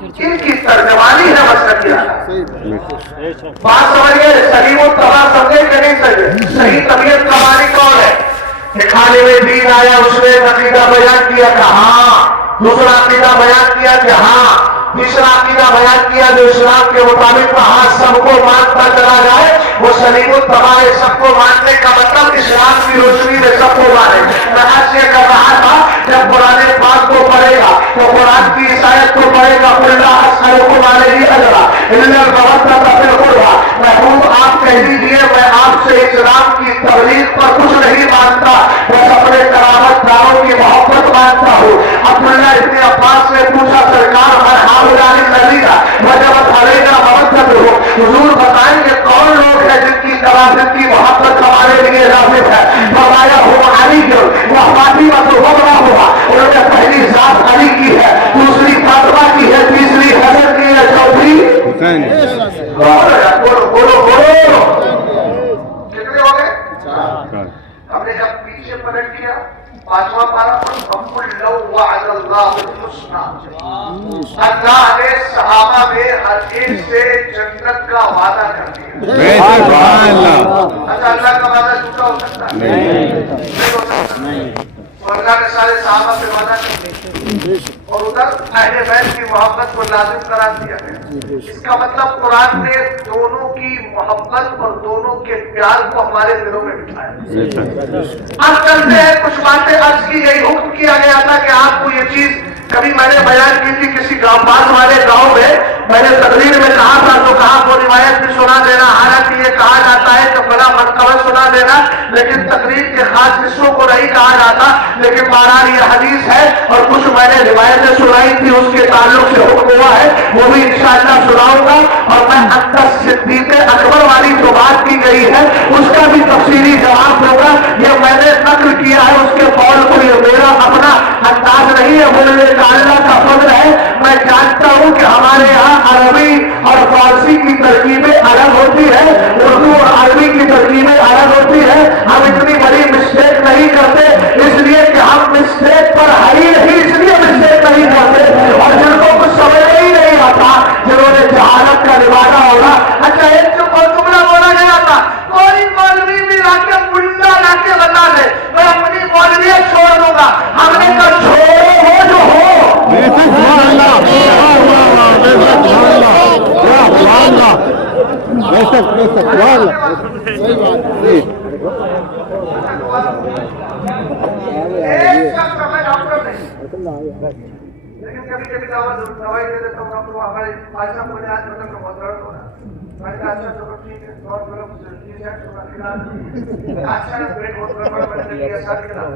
ان کی ترجمانی ہے مسلک کی اعلیٰ۔ بات سمجھ گئے؟ صحیح و تباہ سمجھے کہ نہیں سمجھے؟ صحیح طبیعت کا مالک کون ہے؟ ایک عالم دین آیا، اس نے عقیدہ بیان کیا کہ ہاں، دوسرا عقیدہ بیان کیا کہ ہاں، تیسرا عقیدہ بیان کیا جو اسلام کے مطابق کہاں سب کو مانتا چلا جائے، وہ سلیم التباہ ہے۔ سب کو ماننے کا مطلب اسلام کی روشنی میں سب کو مانے۔ میں حج یہ کر رہا تھا، جب قرآن پاک کو پڑھے گا تو قرآن کی عیسائیت کو پڑھے گا، اللہ اسألکم علیہ اجرا الا المودۃ فی القربى۔ محبوب آپ کہہ دیجیے میں آپ سے اسلام کی تبلیغ پر کچھ نہیں مانتا، بس اپنے کرامت داروں کی محبت مانتا ہوں۔ عبداللہ ابن عباس نے پوچھا سرکار من هؤلاء الذین وجبت علینا مودتهم، حضور بتائیں گے کون لوگ ہیں جن کی کرامت کی محبت ہمارے لیے لازم ہے؟ فرمایا ہم علی و فاطمہ ہوا، انہوں نے پہلی ذات علی کی ہے، دوسری فاطمہ کی ہے، تیسری حسن کی ہے، چوتھی حسین۔ بولو بولو بولو، کتنے ہو گئے؟ ہم نے جب پیچھے پلٹ کیا پانچواں پارہ پر لو وعد اللہ الحسنى، اللہ نے صحابہ میں ہر ایک سے جنت کا وعدہ کر دیا۔ اچھا اللہ کا وعدہ جھوٹا ہو سکتا ہے؟ نہیں ہو سکتا۔ اور اللہ نے سارے صحابہ سے وعدہ کر دیا اور ادھر اہل بیت کی محبت کو لازم قرار دیا گیا۔ اس کا مطلب قرآن نے دونوں کی محبت اور دونوں کے پیار کو ہمارے دلوں میں بٹھایا۔ اب چلتے ہیں کچھ باتیں عرض کی گئی، حکم کیا گیا تھا کہ آپ کو یہ چیز کبھی میں نے بیان کی تھی کسی گاؤں پاس والے گاؤں میں، میں نے تقریر میں کہا تھا تو کہا وہ روایت بھی سنا دینا، حالانکہ یہ کہا جاتا ہے کہ فلاں منقبت سنا دینا، لیکن تقریر کے خاص حصوں کو نہیں کہا جاتا، لیکن بہرحال یہ حدیث ہے اور کچھ میں نے روایتیں سنائی تھی اس کے تعلق سے حکم ہوا ہے، وہ بھی انشاءاللہ سناؤں گا۔ اور میں اندر صدیق اکبر والی جو بات کی گئی ہے اس کا بھی تفصیلی جواب دوں گا، یہ میں نے نقل کیا ہے اس کے قول کو، یہ میرا اپنا انداز نہیں ہے، بولنے کا اللہ کا فضل ہے۔ میں جانتا ہوں کہ ہمارے یہاں عربی اور فارسی کی ترکیبیں الگ ہوتی ہے، اردو اور عربی کی ترکیبیں الگ ہوتی ہے، ہم اتنی بڑی مسٹیک نہیں کرتے، اس لیے کہ ہم مسٹیک پر ہے ہی نہیں، اس لیے مسٹیک نہیں کرتے، اور جن کو کچھ سمجھ ہی نہیں آتا، جنہوں نے جہالت کا نوازا ہوگا۔ اچھا ایک جو جملہ بولا گیا تھا، کوئی مولوی بھی لا کے ملا لا کے بتا دے میں اپنی مولویت چھوڑ دوں گا، ہم نے کہا چھوڑو وہ جو ہو۔ لیکن کبھی کبھی دوائی دے دیتا ہوں تو ہمارے بادشاہ کو آج مطلب بہت درد ہو رہا ہے، میں نے کہا اچھا چلو ٹھیک ہے، اور بولو اچھا بریک بہت گڑبڑ بننے لگی ساتھ کے نام۔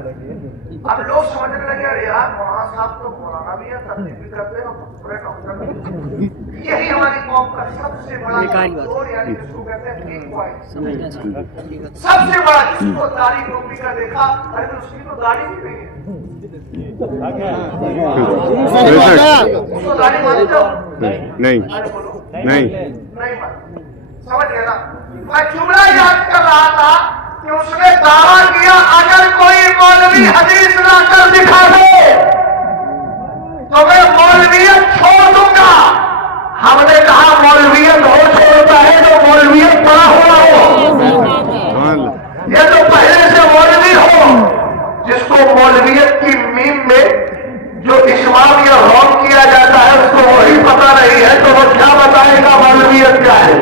اب لوگ سمجھنے لگے ارے یار مولانا صاحب تو مولانا بھی ہے، تبلیغ بھی کرتے ہیں اور پورے کام کرتے ہیں۔ یہی ہماری قوم کا سب سے بڑا کمزور، یعنی جس کو کہتے ہیں ویک پوائنٹ، سب سے بڑا جس کو داڑھی ٹوپی کا دیکھا ارے اس کی تو داڑھی بھی نہیں ہے، نہیں سمجھ گئے نا؟ میں جملہ یاد کر رہا تھا کہ اس نے دعویٰ کیا اگر کوئی مولوی حدیث لا کر دکھا دے تو میں مولویت چھوڑ دوں گا۔ ہم نے کہا مولویت ہو چھوڑتا ہے جو مولویت پڑا ہوا ہو، یہ تو پہلے سے مولوی ہو، جس کو مولویت کی میم میں جو اشمام یا روم کیا جاتا ہے اس کو وہی پتہ نہیں ہے تو وہ کیا بتائے گا مولویت کیا ہے؟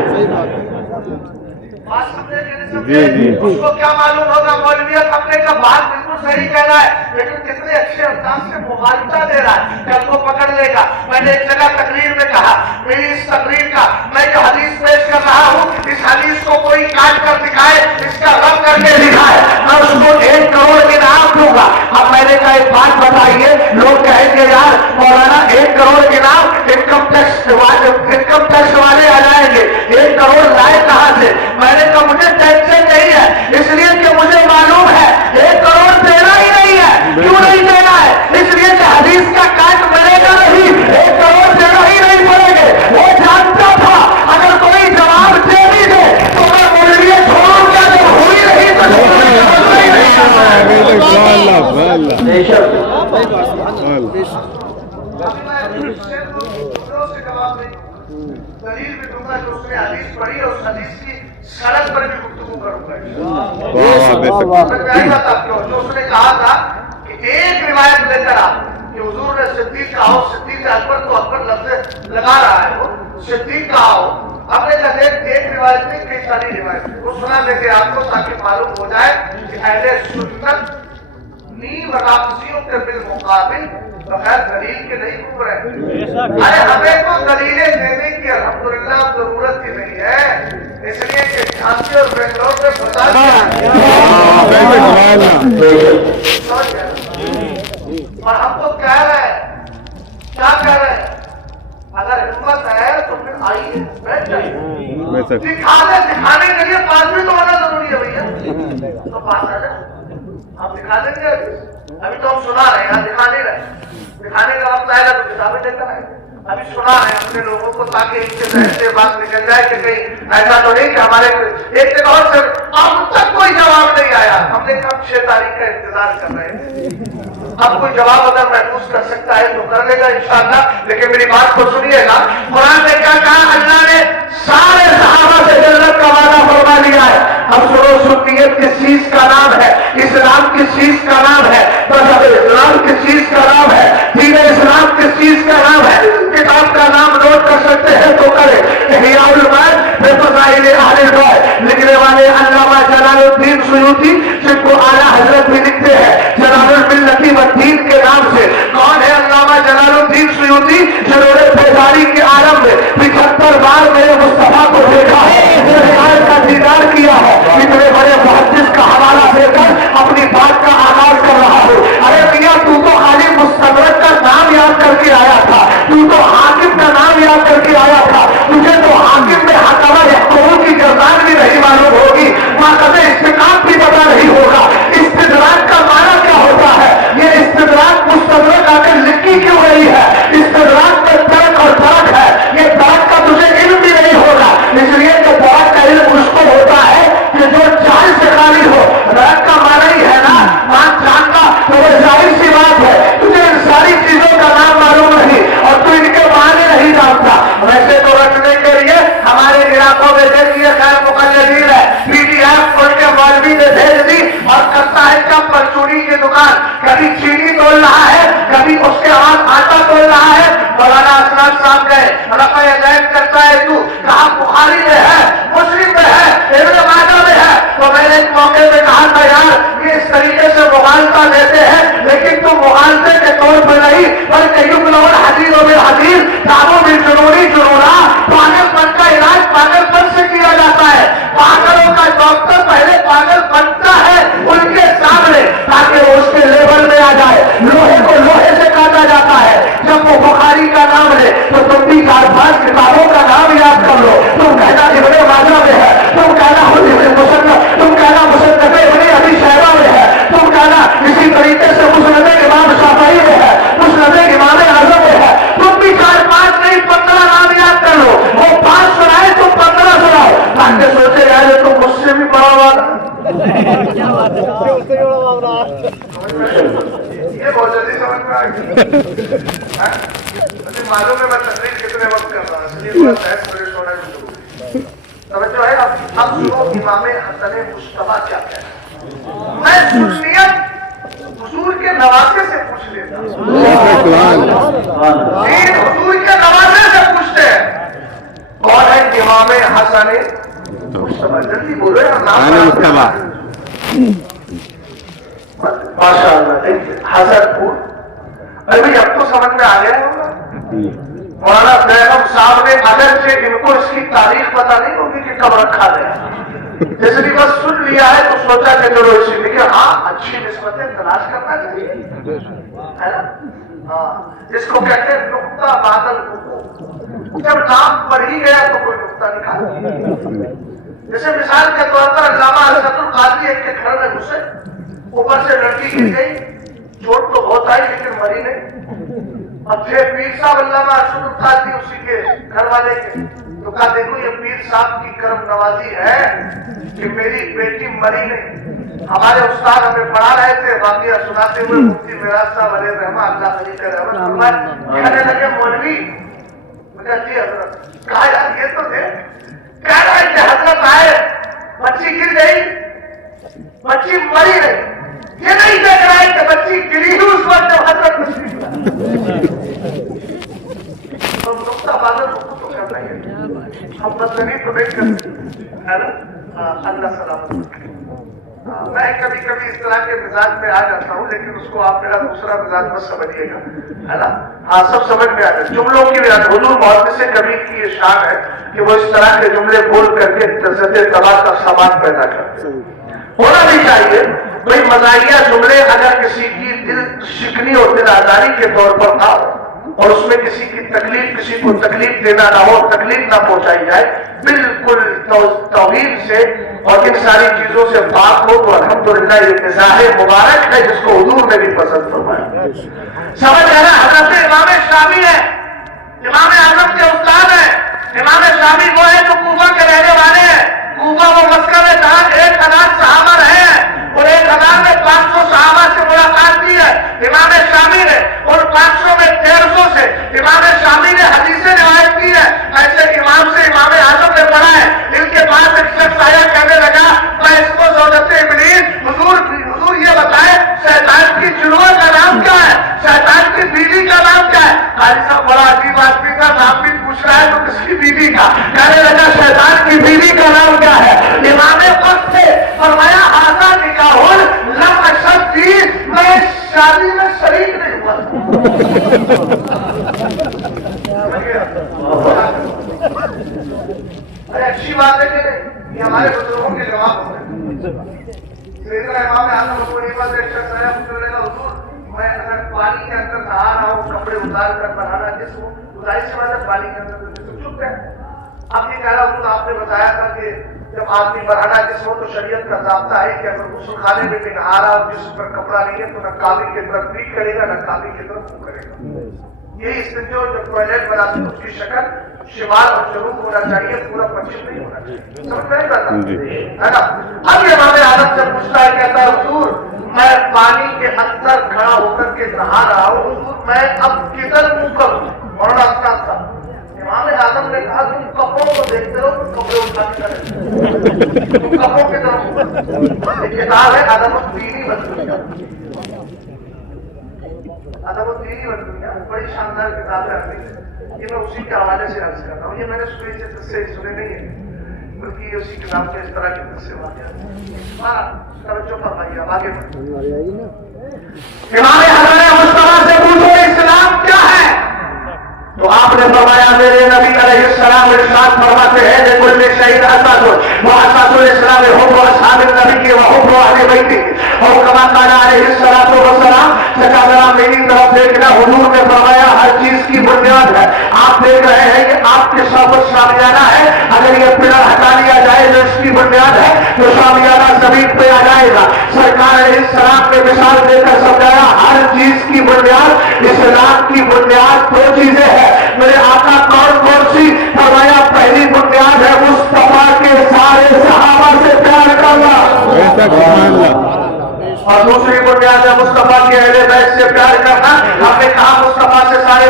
اس کو کیا معلوم ہوگا مولویت؟ ہم نے کہا بات بالکل صحیح کہہ رہا ہے، لیکن کتنے اچھے انداز سے مغالطہ دے رہا ہے کہ ہم کو پکڑ لے گا۔ میں نے ایک جگہ تقریر میں کہا میری اس تقریر کا میں جو حدیث پیش کر رہا ہوں اس حدیث کو کوئی کاٹ کر دکھائے، اس کا رب کر کے دکھائے، میں اس کو 1 کروڑ انعام کمانے کا ایک بات بتائیے. لوگ کہیں گے یار مولانا 1 کروڑ انعام انکم ٹیکس والے آ جائیں گے, 1 کروڑ لائے کہاں سے؟ میں نے کہا مجھے ٹینشن نہیں ہے, اس لیے کہ مجھے معلوم ہے 1 کروڑ دینا ہی نہیں ہے. کیوں نہیں دینا ہے؟ اس لیے کہ حدیث کا کاٹ ملے گا نہیں, 1 کروڑ دینا ہی نہیں پڑے گے. وہ جانتا تھا اگر کوئی جواب دے بھی دے تو میں مولوی چھوڑوں گا, جب ہوئی نہیں تو دلیل بھی دوں گا جو اس نے حدیث پڑھی اور اس حدیث کی سڑک پر بھی گفتگو کروں گا. جو اس نے کہا تھا کہ ایک روایت لے کر آپ کہ حضور نے صدیق کہا ہو, صدیق اکبر تو اکبر لفظ لگا رہا ہے, وہ صدیق کہا ہو. ہم نے کہا ایک روایت میں کئی ساری روایت وہ سنا دے کے آپ کو تاکہ معلوم ہو جائے کہ اہل سنت نیم رافضیوں کے بالمقابل بغیر دلیل کے نہیں گھوم رہے. ارے ہمیں تو دلیلیں دینے کی الحمدللہ ضرورت ہی نہیں ہے, اس لیے کہ جھانسی اور بنگلور سے بتا اور ہم تو کہہ رہے ہیں, کیا کہہ رہے ہیں, اگر ہمت ہے تو پھر آئیے بیٹھ جائیے, دکھانے کے لیے پاس بھی تو ہونا ضروری ہے بھیا. تو پاس آ جائے ہم دکھا دیں گے. ابھی تو ہم سنا رہے ہیں, یہاں دکھا نہیں رہے. دکھانے کا وقت آئے گا تو کتابیں لے کر آئے. ابھی سنا رہے ہیں اپنے لوگوں کو تاکہ ان کے ذہن سے بات نکل جائے کہ کہیں ایسا تو نہیں کہ ہمارے ایک جگہ اور سے اب تک کوئی جواب نہیں آیا. ہم نے کب 6 تاریخ کا انتظار کر رہے ہیں. اب کوئی جواب اگر محفوظ کر سکتا ہے تو کر لے گا انشاءاللہ. لیکن میری بات کو سنیے گا, قرآن نے کیا کہا, اللہ نے سارے صحابہ سے جنت کا وعدہ فرما لیا ہے. اب سنو, سنیت کس چیز کا نام ہے, اسلام کس چیز کا نام ہے, مذہب اسلام کس چیز کا نام ہے, دین اسلام کس چیز کا نام ہے. کتاب کا نام نوٹ کر سکتے ہیں تو کرے, احیاء العلوم فی فضائل اہل البیت, لکھنے والے علامہ جلال الدین سیوطی, جن کو اعلیٰ حضرت بھی لکھتے ہیں جلال الملت والدین کے نام سے. کون ہے علامہ جلال الدین سیوطی؟ جنہوں نے بیداری کے عالم میں 75 بار میرے مصطفیٰ کو دیکھا ہے, کا دیدار کیا ہے. اتنے بڑے محدث کا حوالہ دے کر اپنی بات کا آغاز کر رہا ہوں. ارے میاں تو خالی مستدرک کا نام یاد کر کے آیا تھا, تو حاکم کا نام یاد کر کے آیا تھا. تجھے تو حاکم میں حکمہ یحکمون کی گردان بھی نہیں معلوم ہوگی, ماقصد استقامت بھی پتا نہیں ہوگا. استدراک کا معنی کیا ہوتا ہے؟ یہ استدراک مستدرک آ کے لکھی کیوں رہی ہے؟ استدراک میں ترک اور ترک ہے. یہ ترک کا تجھے علم بھی نہیں ہوگا, اس لیے کہ ترک کا علم اس کو ہوتا ہے کہ جو چال سے خالی ہو. ترک کا معنی ہی ہے نا مان جاننا, تو وہ ظاہر سی بات ہے. تجھے ان ساری چیزوں کا نام معلوم نہیں اور تو ان کے معنی نہیں جانتا. ویسے تو رکھنے کے لیے ہمارے علاقوں میں دیکھیے خیر مقلدین ہے, پی ڈی ایف کھول کے مولوی نے بھیج دی اور کرتا ہے کب پرچوری کی دکان, کبھی چینی تول رہا ہے, کبھی اس کے بعد آٹا تول رہا ہے. مولانا اسلام صاحب گئے, رفع یدین کرتا ہے, تو کہا بخاری میں ہے, مسلم میں ہے, ابن ماجہ میں ہے. تو میں نے ایک موقع پہ کہا تھا یار یہ اس طریقے سے مغالطہ دیتے ہیں, لیکن تم مغالطے کے طور پر نہیں بلکہ یبلغ الحدیث بالحدیث دعووں بالجنونی جنونا. پاگل پن کا علاج پاگل پن سے کیا جاتا ہے. پاگلوں کا ڈاکٹر پہلے پاگل بنتا ہے ان کے سامنے تاکہ وہ اس کے لیول میں آ جائے. لوہے کو لوہے سے کاٹا جاتا ہے. جب وہ بخاری کا نام لے تو تم بھی 4-5 کتابوں کا نام یاد کر لو. تم کہنا ابن ماجہ میں ہے, تم کہنا مسنف, تم کہنا مسنف ابن ابی شیبہ میں ہے, تم کہنا اسی طریقے سے مسند امام شافعی میں ہے, مسند امام اعظم میں ہے. تم بھی 4-5 نہیں 15 نام یاد کر لو. وہ 5 سنائے تم 15 سناؤ تاکہ سوچے یار تم مجھ سے بھی بڑا ہوا. یہ بہت جلدی سمجھ میں آ گیا. معلوم ہے میں تقریر کتنے وقت کر رہا ہوں, اس لیے تھوڑا بحث پریش ہونا ضروری ہے. توجہ ہے. اب سنو امام حسن مجتبیٰ کیا کہتے ہیں. میں سنیت حضور کے نوازے سے پوچھ لیتا ہوں, حضور کے نوازے سے پوچھتے ہیں کون ہے امام حسن مجتبیٰ. جلدی بولو یار نام. ماشاء اللہ حسن پور. ابھی اب تو سمجھ میں آ گیا ہوگا. مولانا بیگم صاحب نے اگرچہ ان کو اس کی تاریخ پتا نہیں ہوگی کہ کب رکھا گیا, جیسے بھی بس سن لیا ہے تو سوچا کہ چلو اسی لیے ہاں اچھی نسبتیں تلاش کرنا چاہیے، ہے نا؟ ہاں، اس کو کہتے ہیں نقطہ بادل حقوق۔ جب نام پڑھ ہی گیا تو کوئی نقطہ نکال۔ جیسے مثال کے طور پر علامہ ارشد القادری ایک کے گھر میں گھسے، اوپر سے لڑکی گر گئی، چوٹ تو بہت آئی لیکن مری نہیں۔ اب پھر پیر صاحب علامہ ارشد القادری اسی کے گھر والے کے، تو کہا دیکھو یہ پیر صاحب کی کرم نوازی ہے کہ میری بیٹی مری نہیں۔ ہمارے استاد ہمیں پڑھا رہے تھے، واقعہ سناتے ہوئے مفتی میراث صاحب علیہ الرحمہ اللہ علیہ رحمت فرمائے، کہنے لگے مولوی، مجھے جی حضرت، کہا یار یہ تو دے، کہہ رہا ہے کہ حضرت آئے، بچی گر گئی، بچی مری نہیں، یہ نہیں دیکھ رہا ہے کہ بچی گری ہی اس وقت جب حضرت تشریف لائے۔ تو نقطہ بازر کو تو کرنا ہی ہے، ہم بدلنی تو نہیں کرتے، ہے نا؟ اللہ سلامت۔ میں کبھی کبھی اس طرح کے مزاج میں آ جاتا ہوں، لیکن اس کو آپ میرا دوسرا مزاج مت سمجھیے گا، ہے نا؟ ہاں سب سمجھ میں آ جائے جملوں کی حضور محدث کبیر کی یہ شان ہے کہ وہ اس طرح کے جملے بول کر کے تزد تباہ کا سامان پیدا کرتے ہیں۔ ہونا بھی چاہیے بھائی مزاحیہ جملے اگر کسی کی دل شکنی اور دل آزاری کے طور پر نہ ہو اور اس میں کسی کی تکلیف، کسی کو تکلیف دینا نہ ہو، تکلیف نہ پہنچائی جائے، بالکل توہین سے اور ان ساری چیزوں سے پاک ہو، تو الحمدللہ یہ مزاح مبارک ہے جس کو حضور نے بھی پسند فرمایا۔ سمجھ ہے نا؟ حضرت امام شافعی ہے، امام اعظم کے استاد ہیں۔ امام شافعی وہ ہے جو کوفہ کے رہنے والے ہیں۔ کوفہ وہ مسکن ہے جہاں 1000 صحابہ رہے ہیں اور 1000 میں 500 صحابہ سے ملاقات کی ہے امام شافعی نے، اور 500 میں 150 سے امام شافعی نے حدیثیں روایت کی ہے۔ ایسے امام سے امام اعظم نے پڑھا ہے۔ ان کے پاس ایک شخص آیا، کہنے لگا میں اس کو زوجت ابلیس، حضور یہ بتائے شیطان کی جنوہ کا نام کیا ہے، شیطان کی بیوی کا نام کیا ہے؟ قاری صاحب بڑا عجیب آدمی کا نام بھی پوچھ رہا ہے تو کس کی بیوی کا؟ کہنے لگا شیطان کی بیوی کا نام کیا ہے؟ امام وقت سے فرمایا ہذا نکاح لم اشد فیہ، میں شادی میں شریک نہیں ہوا۔ ارے اچھی بات ہے کہ نہیں، یہ ہمارے بزرگوں کے جواب ہوتے ہیں۔ سیدنا امام اعظم ابو حنیفہ سے ایک شخص آیا، پوچھنے لگا حضور میں اگر پانی کے اندر نہا رہا ہوں، کپڑے اتار کر بنانا جس کو ظاہر سی بات ہے پانی کے اندر تو چپ ہے۔ اب یہ کہہ رہا حضور آپ نے بتایا تھا کہ جب آدمی بڑھانا جسم ہو تو شریعت کا ضابطہ ہے کہ اگر غسل خانے میں بھی نہا رہا ہو جسم پر کپڑا نہیں ہے تو نہ کعبے کی طرف پیٹ کرے گا نہ کعبے کی طرف منہ کرے گا۔ یہی استنجا جب ٹوائلٹ بناتے ہیں اس کی شکل شمال اور جنوب ہونا چاہیے، پورا پچھم نہیں ہونا چاہیے۔ سمجھ میں نہیں پاتا ہے نا؟ اب یہ امام اعظم سے پوچھتا ہے، کہتا ہے حضور میں پانی کے اندر کھڑا ہو کر کے نہا رہا ہوں، حضور میں اب کدھر منہ کروں؟ مولانا استاد صاحب امام اعظم نے کہا تم کپڑوں کو دیکھتے ہو تو کپڑے اٹھا کے کریں، تم کپڑوں کی طرف ایک کتاب ہے عدم الدینی والدنیا، عدم الدینی والدنیا بڑی شاندار کتاب ہے عربی، یہ میں اسی کے حوالے سے عرض کرتا ہوں۔ یہ میں نے سنے نہیں ہے بلکہ یہ اسی کتاب میں اس طرح کے قصے واقعات ہیں۔ توجہ فرمائیے، اب آگے بڑھیں۔ امام حضرت مصطفیٰ سے پوچھو اسلام کیا ہے تو آپ نے فرمایا میرے نبی علیہ السلام ارشاد فرماتے ہیں لکل شیء اساس واساس الاسلام حب اصحاب النبی وحب اہل بیتہ، اور کما قال علیہ الصلوۃ والسلام سکا میری طرف دیکھنا، حضور نے فرمایا ہر چیز کی بنیاد ہے۔ آپ دیکھ رہے ہیں کہ آپ کی صحبت شامیانہ ہے، اگر یہ پلڑ ہٹا لیا جائے جو اس کی بنیاد ہے تو شامیانہ زمین پہ آ جائے گا۔ سرکار علیہ السلام نے مثال دے کر سمجھایا ہر چیز کی بنیاد، اسلام کی بنیاد 2 چیزیں ہیں۔ میرے آقا کون کون سی؟ فرمایا پہلی بنیاد ہے مصطفیٰ کے سارے صحابہ سے پیار کرنا، اور دوسری بنیاد ہے مصطفیٰ کے اہل بیت سے پیار کرنا۔ ہم نے کہا مصطفیٰ سے سارے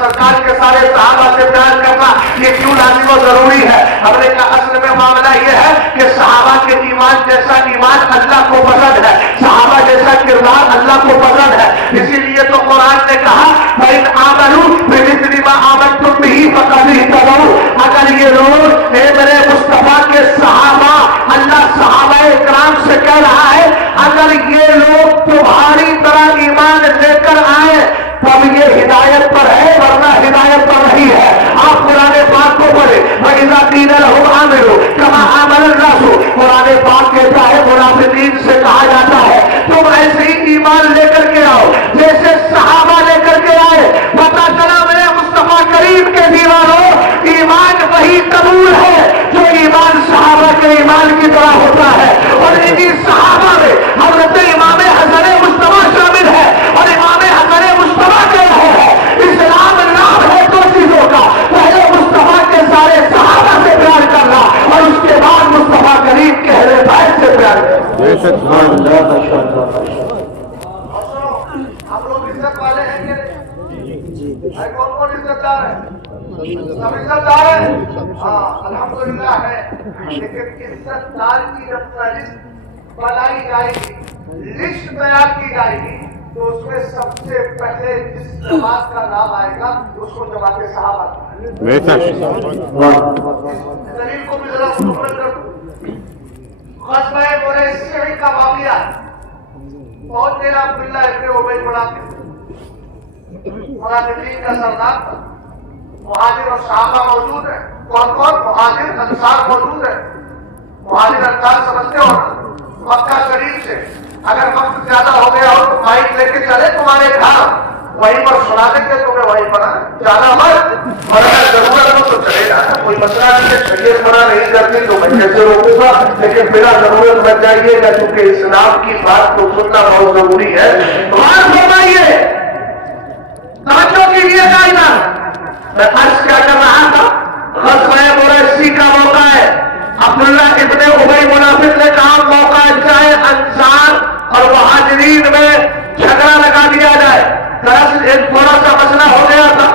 سرکار کے سارے صحابہ سے پیار کرنا یہ کیوں لازم و ضروری ہے؟ ہم نے کہا اصل میں معاملہ یہ ہے کہ صحابہ کے ایمان جیسا ایمان اللہ کو پسند ہے، صحابہ جیسا کردار اللہ کو پسند ہے، اسی لیے تو قرآن نے کہا فَإِنْ آمَنُوا بِمِثْلِ مَا آمَنْتُمْ بِهِ فَقَدِ اهْتَدَوْا۔ اگر یہ لوگ میرے مصطفیٰ کے صحابہ، اللہ صحابہ اکرام سے کہہ رہا ہے اگر یہ لوگ تمہاری طرح ایمان لے کر آئے تب یہ ہدایت پر ہے، ورنہ ہدایت پر نہیں ہے۔ آپ قرآن پاک کو پڑھیں وَإِذَا قِيلَ لَهُمْ آمِنُوا كَمَا آمَنَ النَّاسُ، اور ایمان لے کر کے آؤ جیسے صحابہ لے کر کے آئے. پتا چلا میرے مصطفیٰ کریم کے دیوانوں ایمان وہی قبول ہے جو ایمان صحابہ کے ایمان کی طرح ہوتا ہے. اور انہی صحابہ میں حضرت امام حسن مصطفیٰ شامل ہے. اور امام حسن مصطفیٰ کہہ رہے ہیں اسلام نام ہے دو چیزوں کا, پہلے مصطفیٰ کے سارے صحابہ سے پیار کرنا اور اس کے بعد مصطفیٰ کریم کے اہل بیت سے پیار کرنا. ہم لوگ عزت والے ہیں کہ کون کون عزت دار ہے؟ سب عزت دار ہے. ہاں الحمدللہ ہے. لیکن عزت دار کی جب فہرست بنائی جائے گی, لسٹ تیار کی جائے گی, تو اس میں سب سے پہلے جس جماعت کا نام آئے گا اس کو جماعت صحابہ دلیل کو بھی ذرا مکمل کر دوں. غزوہ مریسی کا واقعہ بہت دیر عبداللہ ابن ابی منافقین کا سردار تھا. مہاجر اور صحابہ موجود ہیں. کون کون؟ مہاجر انصار موجود ہیں. مہاجر انصار سمجھتے ہو مکہ شریف سے اگر وقت زیادہ ہو گیا ہو تو مائک لے کے چلے تمہارے گھر, وہیں پر سنا دیں گے تمہیں, وہیں پر زیادہ مت, اور اگر ضرورت ہو تو چلے گا. کوئی مسئلہ نہیں ہے, شریعت منع نہیں کرتی تو میں کیسے روکوں گا, لیکن بلا ضرورت بچ جائیے گا کیونکہ اسلام کی بات کو سننا بہت ضروری ہے. بات فرمائیے, توجہ کیجیے گا. میں عرض کیا کر رہا تھا, غزوہ مریسی کا موقع ہے. عبداللہ ابن ابی منافق نے کہا موقع چاہے انصار اور مہاجرین میں جھگڑا لگا دیا جائے. دراصل ایک تھوڑا سا مسئلہ ہو گیا تھا.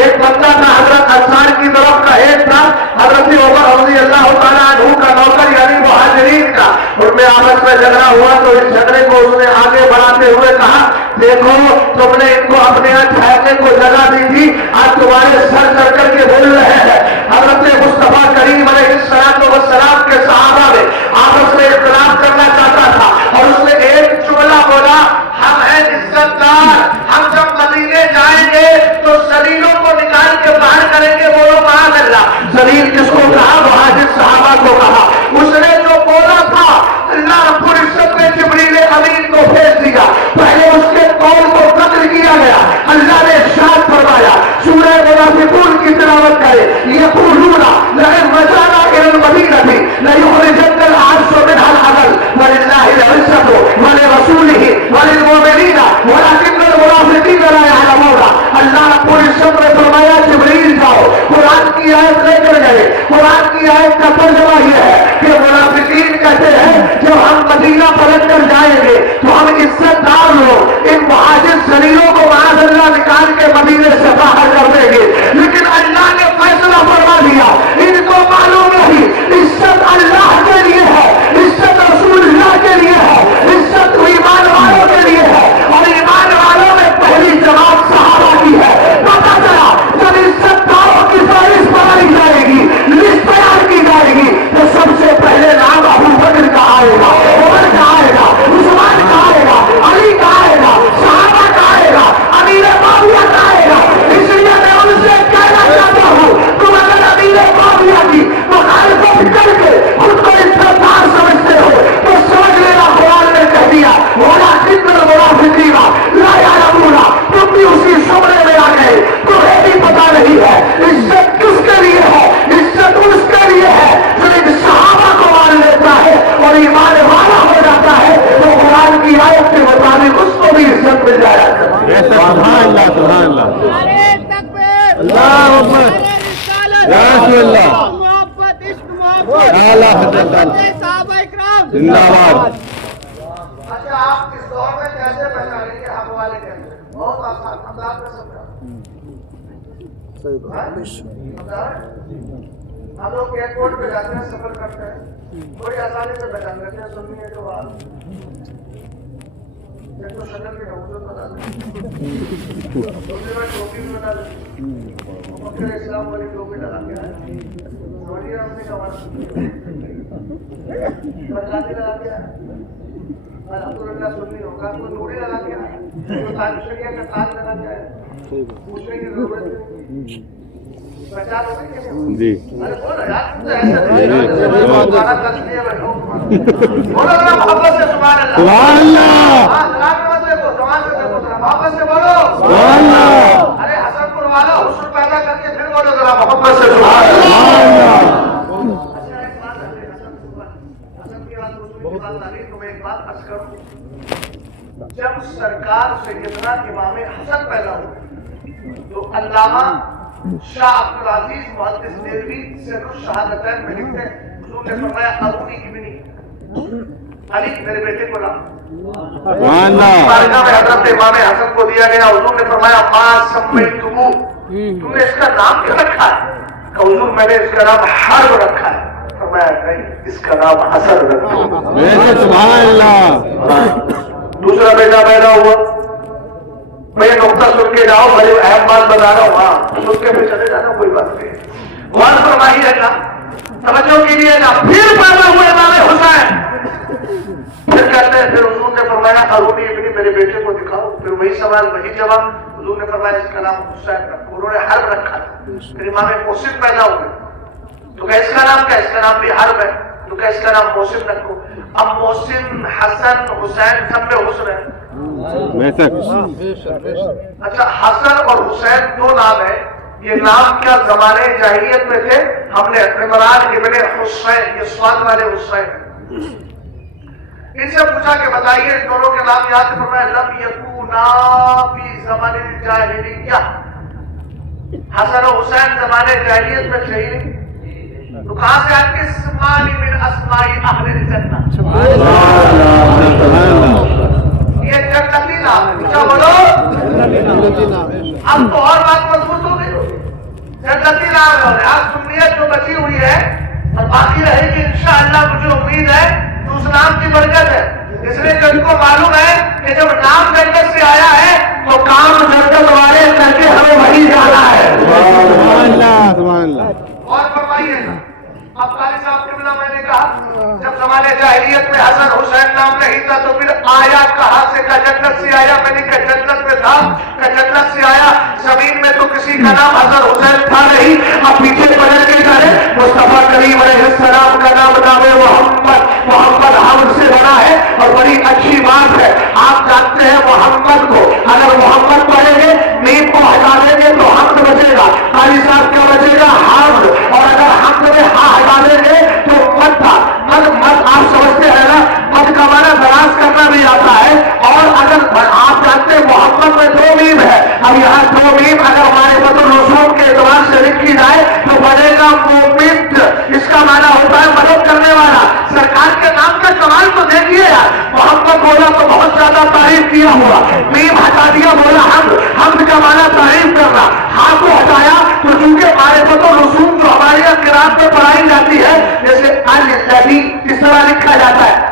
ایک بندہ تھا حضرت انصار کی طرف کا, ایک تھا حضرت عمر رضی اللہ تعالیٰ عنہ کا نوکر یعنی مہاجرین کا. ان میں آپس میں جھگڑا ہوا تو اس جھگڑے کو اس نے آگے بڑھاتے ہوئے کہا دیکھو تم نے ان کو اپنے یہاں ٹھہرنے کو جگہ دی تھی, آج تمہارے سر چڑھ کر کے بول رہے ہیں. حضرت مصطفیٰ کریم علیہ السلام کے صحابہ میں آپس میں اختلاف کرنا چاہتا تھا اور اس نے ایک جملہ بولا, ہم ہیں عزت دار, ہم جب مدینے جائیں گے تو زلیلوں کو نکال کے باہر کریں گے. بولو معاذ اللہ. زلیل کس کو کہا؟ مہاجر صحابہ کو کہا. اس نے جو بولا تھا اللہ رب العزت نے جبریل امین کو بھیج دیا. پہلے اس کے قول کو قتل کیا گیا. اللہ نے ارشاد فرمایا سورہ منافقون کی تلاوت کرے, یقولون لئن رجعنا الى المدینہ لیخرجن الأعز منها الأذل وللہ العزة ولرسولہ وللمؤمنین ولکن المنافقین لا يعلمون. اللہ رب العزت نے فرمایا جبریل جاؤ, قرآن کی آیت لے کر گئے. قرآن کی آیت کا ترجمہ یہ ہے کہ منافقین کہتے ہیں جب ہم مدینہ پلٹ کر جائیں گے تو ہم عزت دار لوگ ان مہاجر زلیلوں کو معاذ اللہ نکال کے مدینے سے باہر کر دیں گے. لیکن اللہ نے فیصلہ فرما دیا, ان کو معلوم نہیں عزت اللہ کے لیے ہے, عزت رسول اللہ کے لیے ہے, عزت ایمان والوں کے لیے ہے, اور ایمان والوں میں پہلی جماعت صحابہ کی ہے. پتا چلا جب عزت داروں کی فہرست بنائی جائے گی, لسٹ تیار کی جائے گی, تو سب سے پہلے نام ابو بکر کا آئے گا, عمر کا آئے گا, عثمان کا آئے گا, علی کا آئے گا, صحابہ کا آئے گا, امیر معاویہ کا آئے گا. اس لیے میں ان سے کہنا چاہتا ہوں تم اگر امیر معاویہ کی مخالفت کر کے خود کو عزتدار سمجھتے ہو تو سمجھ لینا قرآن نے کہہ دیا ولکن المنافقین لا يعلمون. تم بھی اسی شمرے میں آ گئے. تمہیں بھی پتا نہیں ہے عزت کس کے لیے ہے. عزت اس کے لیے ہے جو ایک صحابہ کو مان لیتا ہے اور ایمان والا ہو جاتا ہے تو قرآن کی آیت کے مطابق اس کو بھی عزت مل جایا کرے. سبحان اللہ سبحان اللہ. نعرہ تکبیر, اللہ اکبر, یا رسول اللہ, محبت عشق محبت اعلیٰ حضرت صحابہ اکرام زندہ باد. اچھا آپ اس دور میں کیسے پہچانیں گے حق والے کیسے؟ بہت آسان انداز میں سمجھا. ہم لوگ ایئرپورٹ پہ جاتے ہیں, سفر کرتے ہیں, بڑی آسانی سے پہچان لیتے ہیں. سننی ہے تو بات ایک تو شکل کی نوزت بتا دیں, دوسری میں ٹوپی بھی بتا دیں, مکر اسلام والی ٹوپی لگا کے آئے, سمجھیے ہم نے کمانا برکاتی لگا کے آئے, الحمدللہ سننی ہوگا, کوئی نوری لگا کے آئے, کوئی تاریخیہ کا تاج لگا کے آئے, پوچھنے کی ضرورت نہیں. پہچان ہو گئی کیسے؟ جی ارے بولو یار, تم تو ایسے بڑا کر دیا میں بولو ذرا محبت سے سبحان اللہ. سبحان اللہ. ہاں سلام سرکار سیدنا امام حسن پیدا ہوئے تو علامہ شاہ عبدالعزیز محدث دہلوی سر الشہادتین میں لکھتے ہیں حضور نے فرمایا ارونی ابنی علی میرے بیٹے کو لا بارگاہ میں حضرت امام حسن کو دیا گیا حضور نے فرمایا ما سمیتمو تم نے اس کا نام کیا رکھا ہے کہ حضور میں نے اس کا نام حرب رکھا ہے فرمایا نہیں اس کا نام حسن رکھا سبحان اللہ دوسرا بیٹا پیدا ہوا میں یہ نقطہ سن کے جاؤ بڑی اہم بات بتا رہا ہوں ہاں سن کے پھر چلے جانا کوئی بات نہیں غور فرمائی ہے نا توجہ کیجیے نا پھر پیدا ہوئے امام حسین پھر کہتے ہیں پھر حضور نے فرمایا ارونی ابنی میرے بیٹے کو دکھاؤ پھر وہی سوال وہی جواب حضور نے فرمایا اس کا نام حسین رکھو انہوں نے حرب رکھا تھا پھر امام محسن پیدا ہوئے تو کہ اس کا نام کیا اس کا نام بھی حرب ہے تو کہ اس کا نام محسن رکھو اب محسن حسن حسین سب میں حسن ہے اچھا حسن اور حسین دو نام ہیں یہ نام کیا زمانے جاہلیت میں تھے ہم نے عمران ابن حسین یہ سواد والے حسین ان سے پوچھا کہ بتائیے ان دونوں کے نام یاد ہے فرمایا لم یکونا فی زمان الجاہلیہ حسن و حسین زمانے جاہلیت میں تھے ہی نہیں تو کہاں سے آئے کہ اسمائی من اسمائی اہل الجنہ یہ جنتی نام ہے کیا بولو اب تو اور بات مضبوط ہو گئی جنتی نام ہے آج سنیت جو بچی ہوئی ہے اور باقی رہے گی انشاءاللہ مجھے امید ہے تو اس نام کی برکت ہے اس لیے جو ان کو معلوم ہے کہ جب نام جنت سے آیا ہے تو کام جنت والے کر کے ہمیں وہی جانا ہے سبحان اللہ اور فرمائیے نا اب قاری صاحب قبلہ میں نے کہا جب زمانے جاہلیت میں حسن حسین نام نہیں تھا تو پھر آیا کہاں سے کہ جنت سے آیا میں نے کہا جنت میں تھا کہ جنت سے آیا زمین میں تو کسی کا نام حسن حسین تھا نہیں اب پیچھے پلٹ کے کرے مصطفیٰ کریم علیہ السلام کا نام نام محمد حمد سے بنا ہے اور بڑی اچھی بات ہے آپ جانتے ہیں محمد کو اگر محمد پڑھیں گے میم کو ہٹا دیں گے تو حمد بچے گا قاری صاحب کیا بچے گا حمد اور اگر حمد میں ہاں ہٹا دیں گے تو مت تھا مت آپ سمجھتے ہیں نا مت کا معنی دراز کرنا بھی آتا ہے اور اگر آپ جانتے ہیں محمد میں دو میم ہے اب یہاں دو میم اگر ہمارے بط الرسوم کے اعتبار سے لکھی جائے تو بنے گا مومنٹ اس کا معنی ہوتا ہے مدد کرنے والا سرکار کے نام کا کمال تو دیکھیے یار محمد بولا تو بہت زیادہ تعریف کیا ہوا میم ہٹا دیا بولا حمد کا معنی تعریف کرنا ہاں کو ہٹایا تو چونکہ ہمارے بط الرسوم جو ہمارے یہاں قرآن پہ پڑھائی جاتی ہے جیسے الذی اس طرح لکھا جاتا ہے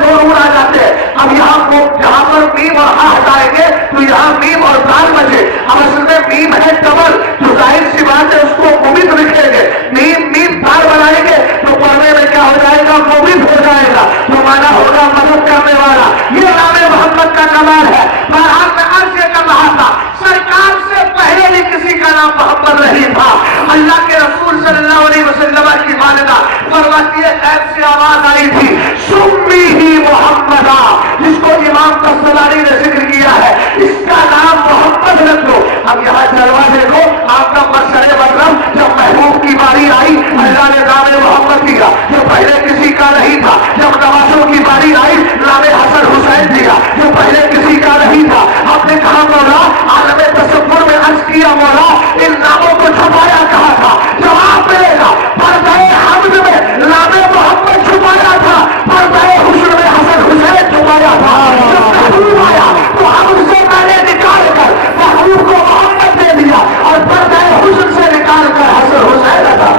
دو نور آ جاتے ہیں اب یہاں جہاں پر میم اور ہاں ہٹائیں گے تو یہاں میم اور دال بچے اب اصل میں میم ہے ڈبل تو ظاہر سی بات ہے اس کو مبید لکھیں گے میم دال بنائیں گے تو پڑھنے میں کیا ہو جائے گا مبید ہو جائے گا تو مانا ہوگا مدد کرنے والا یہ نام محمد کا کمال ہے بہرحال میں عرض یہ کر رہا تھا سرکار سے پہلے بھی کسی کا نام محمد نہیں تھا اللہ کے رسول صلی اللہ علیہ وسلم کی والدہ فرماتی ہے غیب سے آواز آئی تھی سمی ہی محمدہ جس کو امام قسطلانی نے ذکر کیا ہے اس کا نام محمد رکھ دو اب یہاں جلوہ دیکھو آپ کا مسئلہ مطلب جب محبوب کی باری آئی اللہ نے نام محمد دیا جو پہلے کسی کا نہیں تھا جب نوازوں کی باری آئی نام حسن حسین دیا جو پہلے کسی کا نہیں تھا آپ نے کہا مولا عالم تصور میں عرض کیا مولا ان ناموں کو چھپایا کہا تھا جواب ملے گا پردہ حمد میں نام محمد چھپایا تھا پردہ حسن میں حسن حسین چھپایا تھا جب محبوب آیا تو حمد سے میں نے نکال کر محبوب کو محمد دے دیا اور پردہ حسن سے نکال کر حسن حسین عطا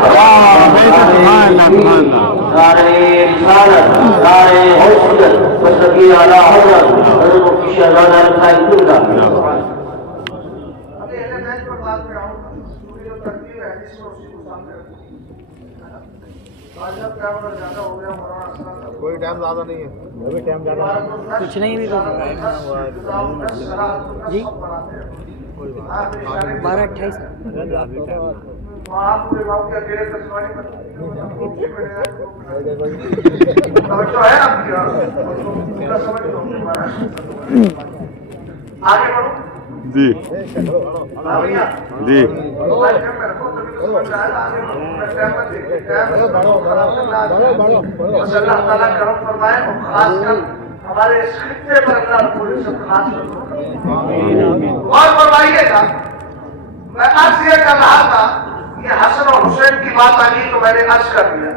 نعرے رسالت نعرے حیثیت وصفی اعلیٰ حضرت حضرت مفتی شہزادہ رفاعی قبلہ ابھی اہل بیت پر بات میں آؤں پوری جو ترتیب ہے حدیث میں اسی کو سامنے رکھیں آج جب ٹائم زیادہ ہو گیا مولانا اسلام صاحب کوئی ٹائم زیادہ نہیں ہے ابھی ٹائم زیادہ کچھ نہیں بھی جی 12:28 وہاں پورے گاؤں کے اکیلے تسمانی پر توجہ ہے آپ کی پورا سمجھ لو آگے بڑھو جی جی اللہ تعالیٰ کرم فرمائے خاص کر ہمارے اس خطے پر اللہ رب العزت خاص غور فرمائیے گا. میں عرض یہ کر رہا تھا کہ حسن اور حسین کی بات آ گئی تو میں نے عرض کر دیا.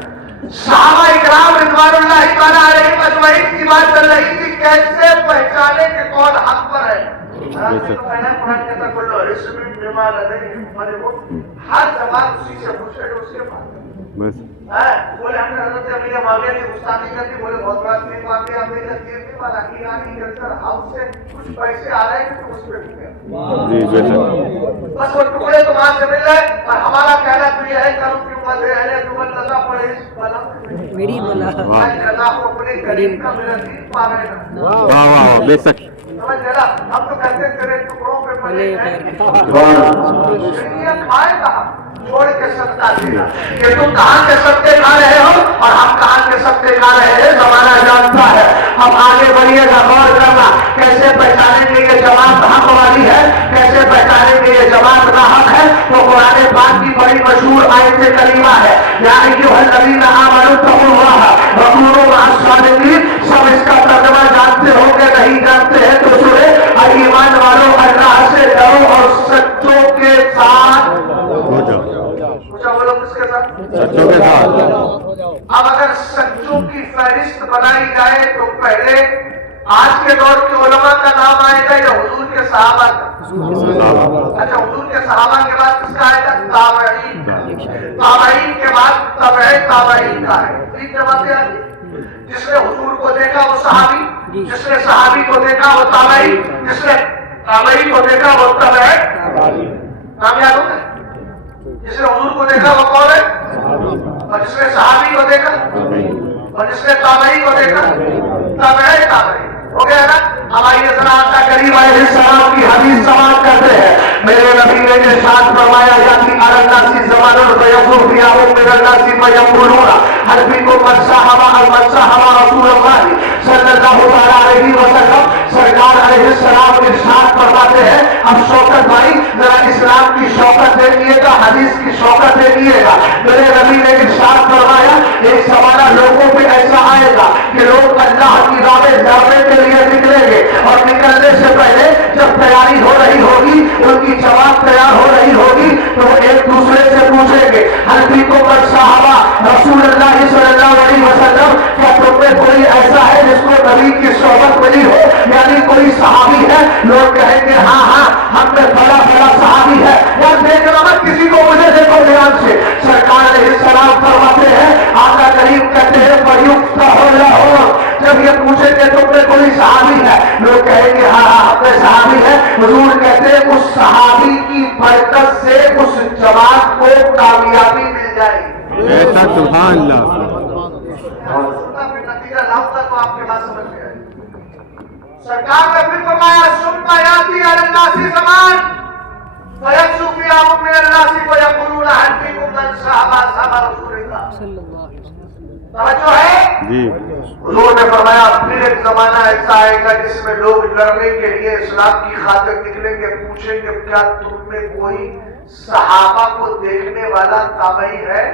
صحابہ اکرام رضوان اللہ تعالیٰ علیہم اجمعین کی بات چل رہی تھی کیسے پہچانے کہ کون حق پر ہے. قرآن کہتا کلو حزب بما لدیہم فرحون. ہر زبان اسی سے پوچھے اس کے بعد بولے ہم نے حضرت امیر معاویہ کی گستاخی کر دی. بولے بہت بڑا تیر مار دیا ہم نے تیر نہیں مارا ایرانی کے اندر ہم سے کچھ پیسے آ رہے ہیں تو اس پہ بھی گیا بس وہ ٹکڑے تو وہاں سے مل رہے. اور ہمارا کہنا تو یہ ہے کرم کی امت ہے اہل جمل رضا پڑے اس بلا میری بلا رضا کو اپنے کریم کا میرا دین پا رہے ہیں. بے شک سمجھ گیا. ہم تو کہتے ہیں تیرے ٹکڑوں پہ پڑے ہیں کھائے کہاں چھوڑ کے صدقہ دینا. کہ تم کہاں کے صدقے کھا رہے ہو اور ہم کہاں کے صدقے کھا رہے ہیں زمانہ جانتا ہے. اب آگے بڑھیے گا غور کرنا کیسے پہچانیں گے یہ جماعت حق والی ہے کیسے پہچانیں گے یہ جماعت ناحق ہے. تو قرآن پاک کی بڑی مشہور آیت کریمہ ہے یا ایھا الذین آمنوا اتقوا اللہ وکونوا مع الصادقین. سب اس کا ترجمہ جانتے ہو کہ نہیں جانتے ہیں تو سنیں. ایمان والوں اللہ سے ڈرو اور سچوں کے ساتھ بولو کس کے ساتھ سچوں کے ساتھ. اب اگر سچوں کی فہرست بنائی جائے تو پہلے آج کے دور کے علماء کا نام آئے گا یا حضور کے صحابہ کا. اچھا حضور کے صحابہ کے بعد کس کا آئے گا؟ تابعین. تابعین کے بعد تبع تابعین کا ہے. تین جماعتیں آتی. جس نے حضور کو دیکھا وہ صحابی جس نے صحابی کو دیکھا وہ تابعی جس نے تابعی کو دیکھا وہ تبع. نام یاد ہو گئے. جس نے حضور کو دیکھا وہ کون ہے اور جس نے صحابی کو دیکھا اور جس نے تابعی کو دیکھا تابعی تابعی ہو گیا نا. اب آئیے ذرا آقا کریم علیہ السلام کی حدیث سماعت کرتے ہیں. میرے نبی نے ارشاد فرمایا یاتی علی الناس زمان فیکون فیہم من الناس فیقولون هل فیکم من صاحب رسول اللہ صلی اللہ علیہ وسلم. سرکار علیہ السلام ارشاد فرماتے ہیں اب شوکت بھائی ذرا اسلام کی شوکت دیکھیے گا حدیث کی شوکت دیکھیے گا. میرے نبی نے ارشاد فرمایا ایک زمانہ لوگوں پہ ایسا آئے گا کہ لوگ اللہ کی راہ میں لڑنے کے لیے نکلیں گے اور نکلنے سے پہلے جب تیاری ہو رہی ہوگی ان کی جماعت تیار ہو رہی ہوگی تو وہ ایک دوسرے سے پوچھیں گے ہل فیکم من صحابہ رسول اللہ صلی اللہ علیہ وسلم. کیا تم میں کوئی ایسا ہے جس کو نبی کی صحبت ملی ہو یعنی کوئی صحابی ہے. لوگ کہیں گے ہاں ہاں ہم میں بڑا بڑا صحابی ہے. یا دیکھنا مت کسی کو مجھے دیکھو دھیان سے. سرکار علیہ السلام فرماتے ہیں آقا کریم کہتے ہیں فیفتح لہم. جب یہ پوچھیں کہ تم میں کوئی صحابی ہے لوگ کہیں گے ہاں ہاں ہم میں صحابی ہے. حضور کہتے ہیں اس صحابی کی برکت سے اس جماعت کو کامیابی مل جائے گی. سبحان اللہ. نتیجہ لاؤں گا تو آپ کے بات سمجھ گئے. سرکار نے پھر فرمایا ثم یاتی علی الناس زمان فیکشف فیہم من الناس فیقولون هل فیکم من صاحب رسول اللہ. توجہ ہے جی. حضور نے فرمایا پھر ایک زمانہ ایسا آئے گا جس میں لوگ لڑنے کے لیے اسلام کی خاطر نکلیں گے. پوچھیں گے کیا تم میں کوئی صحابہ کو دیکھنے والا تابعی ہے.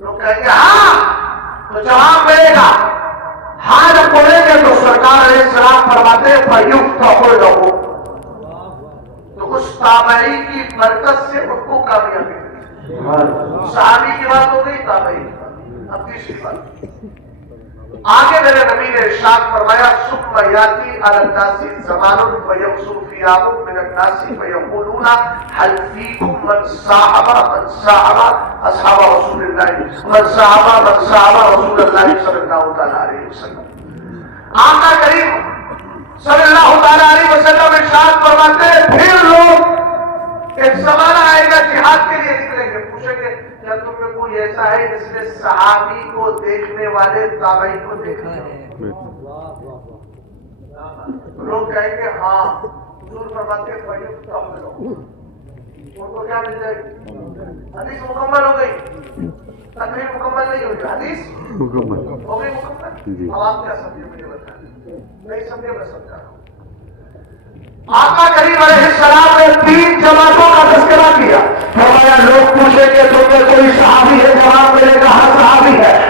لوگ کہیں گے ہاں تو جواب ملے گا. ہاں جب بولیں گے تو سرکار علیہ السلام فرماتے ہیں فیفتح لہم. تو اس تابعی کی برکت سے ان کو کامیابی ملی. صحابی کی بات ہو گئی تابعی کی بات. اب تیسری بات آگے میرے نبی نے ارشاد فرمایا ثم یاتی علی الناس زمان فیکثر فیہم من الناس فیقولون هل فیکم من صاحب اصحاب رسول اللہ من صاحب رسول اللہ صلی اللہ علیہ وسلم. آقا کریم صلی اللہ علیہ وسلم ارشاد فرماتے ہیں پھر لوگ ایک زمانہ آئے گا جہاد کے لیے نکلیں گے. پوچھیں گے کیا تم میں کوئی ایسا ہے جس نے صحابی کو دیکھنے والے تابعی کو دیکھا ہے. لوگ کہیں گے ہاں. حضور فرماتے ہیں فیفتح لہم. ان کو کیا مل جائے گی؟ حدیث مکمل ہو گئی. تقریر مکمل نہیں ہوئی. حدیث ہو گئی مکمل. اب آپ کیا سمجھے مجھے بتائیں. نہیں سمجھے میں سمجھا رہا ہوں. آقا کریم علیہ السلام نے تین جماعتوں کا تذکرہ کیا. فرمایا لوگ پوچھیں گے تم میں کوئی صحابی ہے جواب ملے گا ہر صحابی ہے.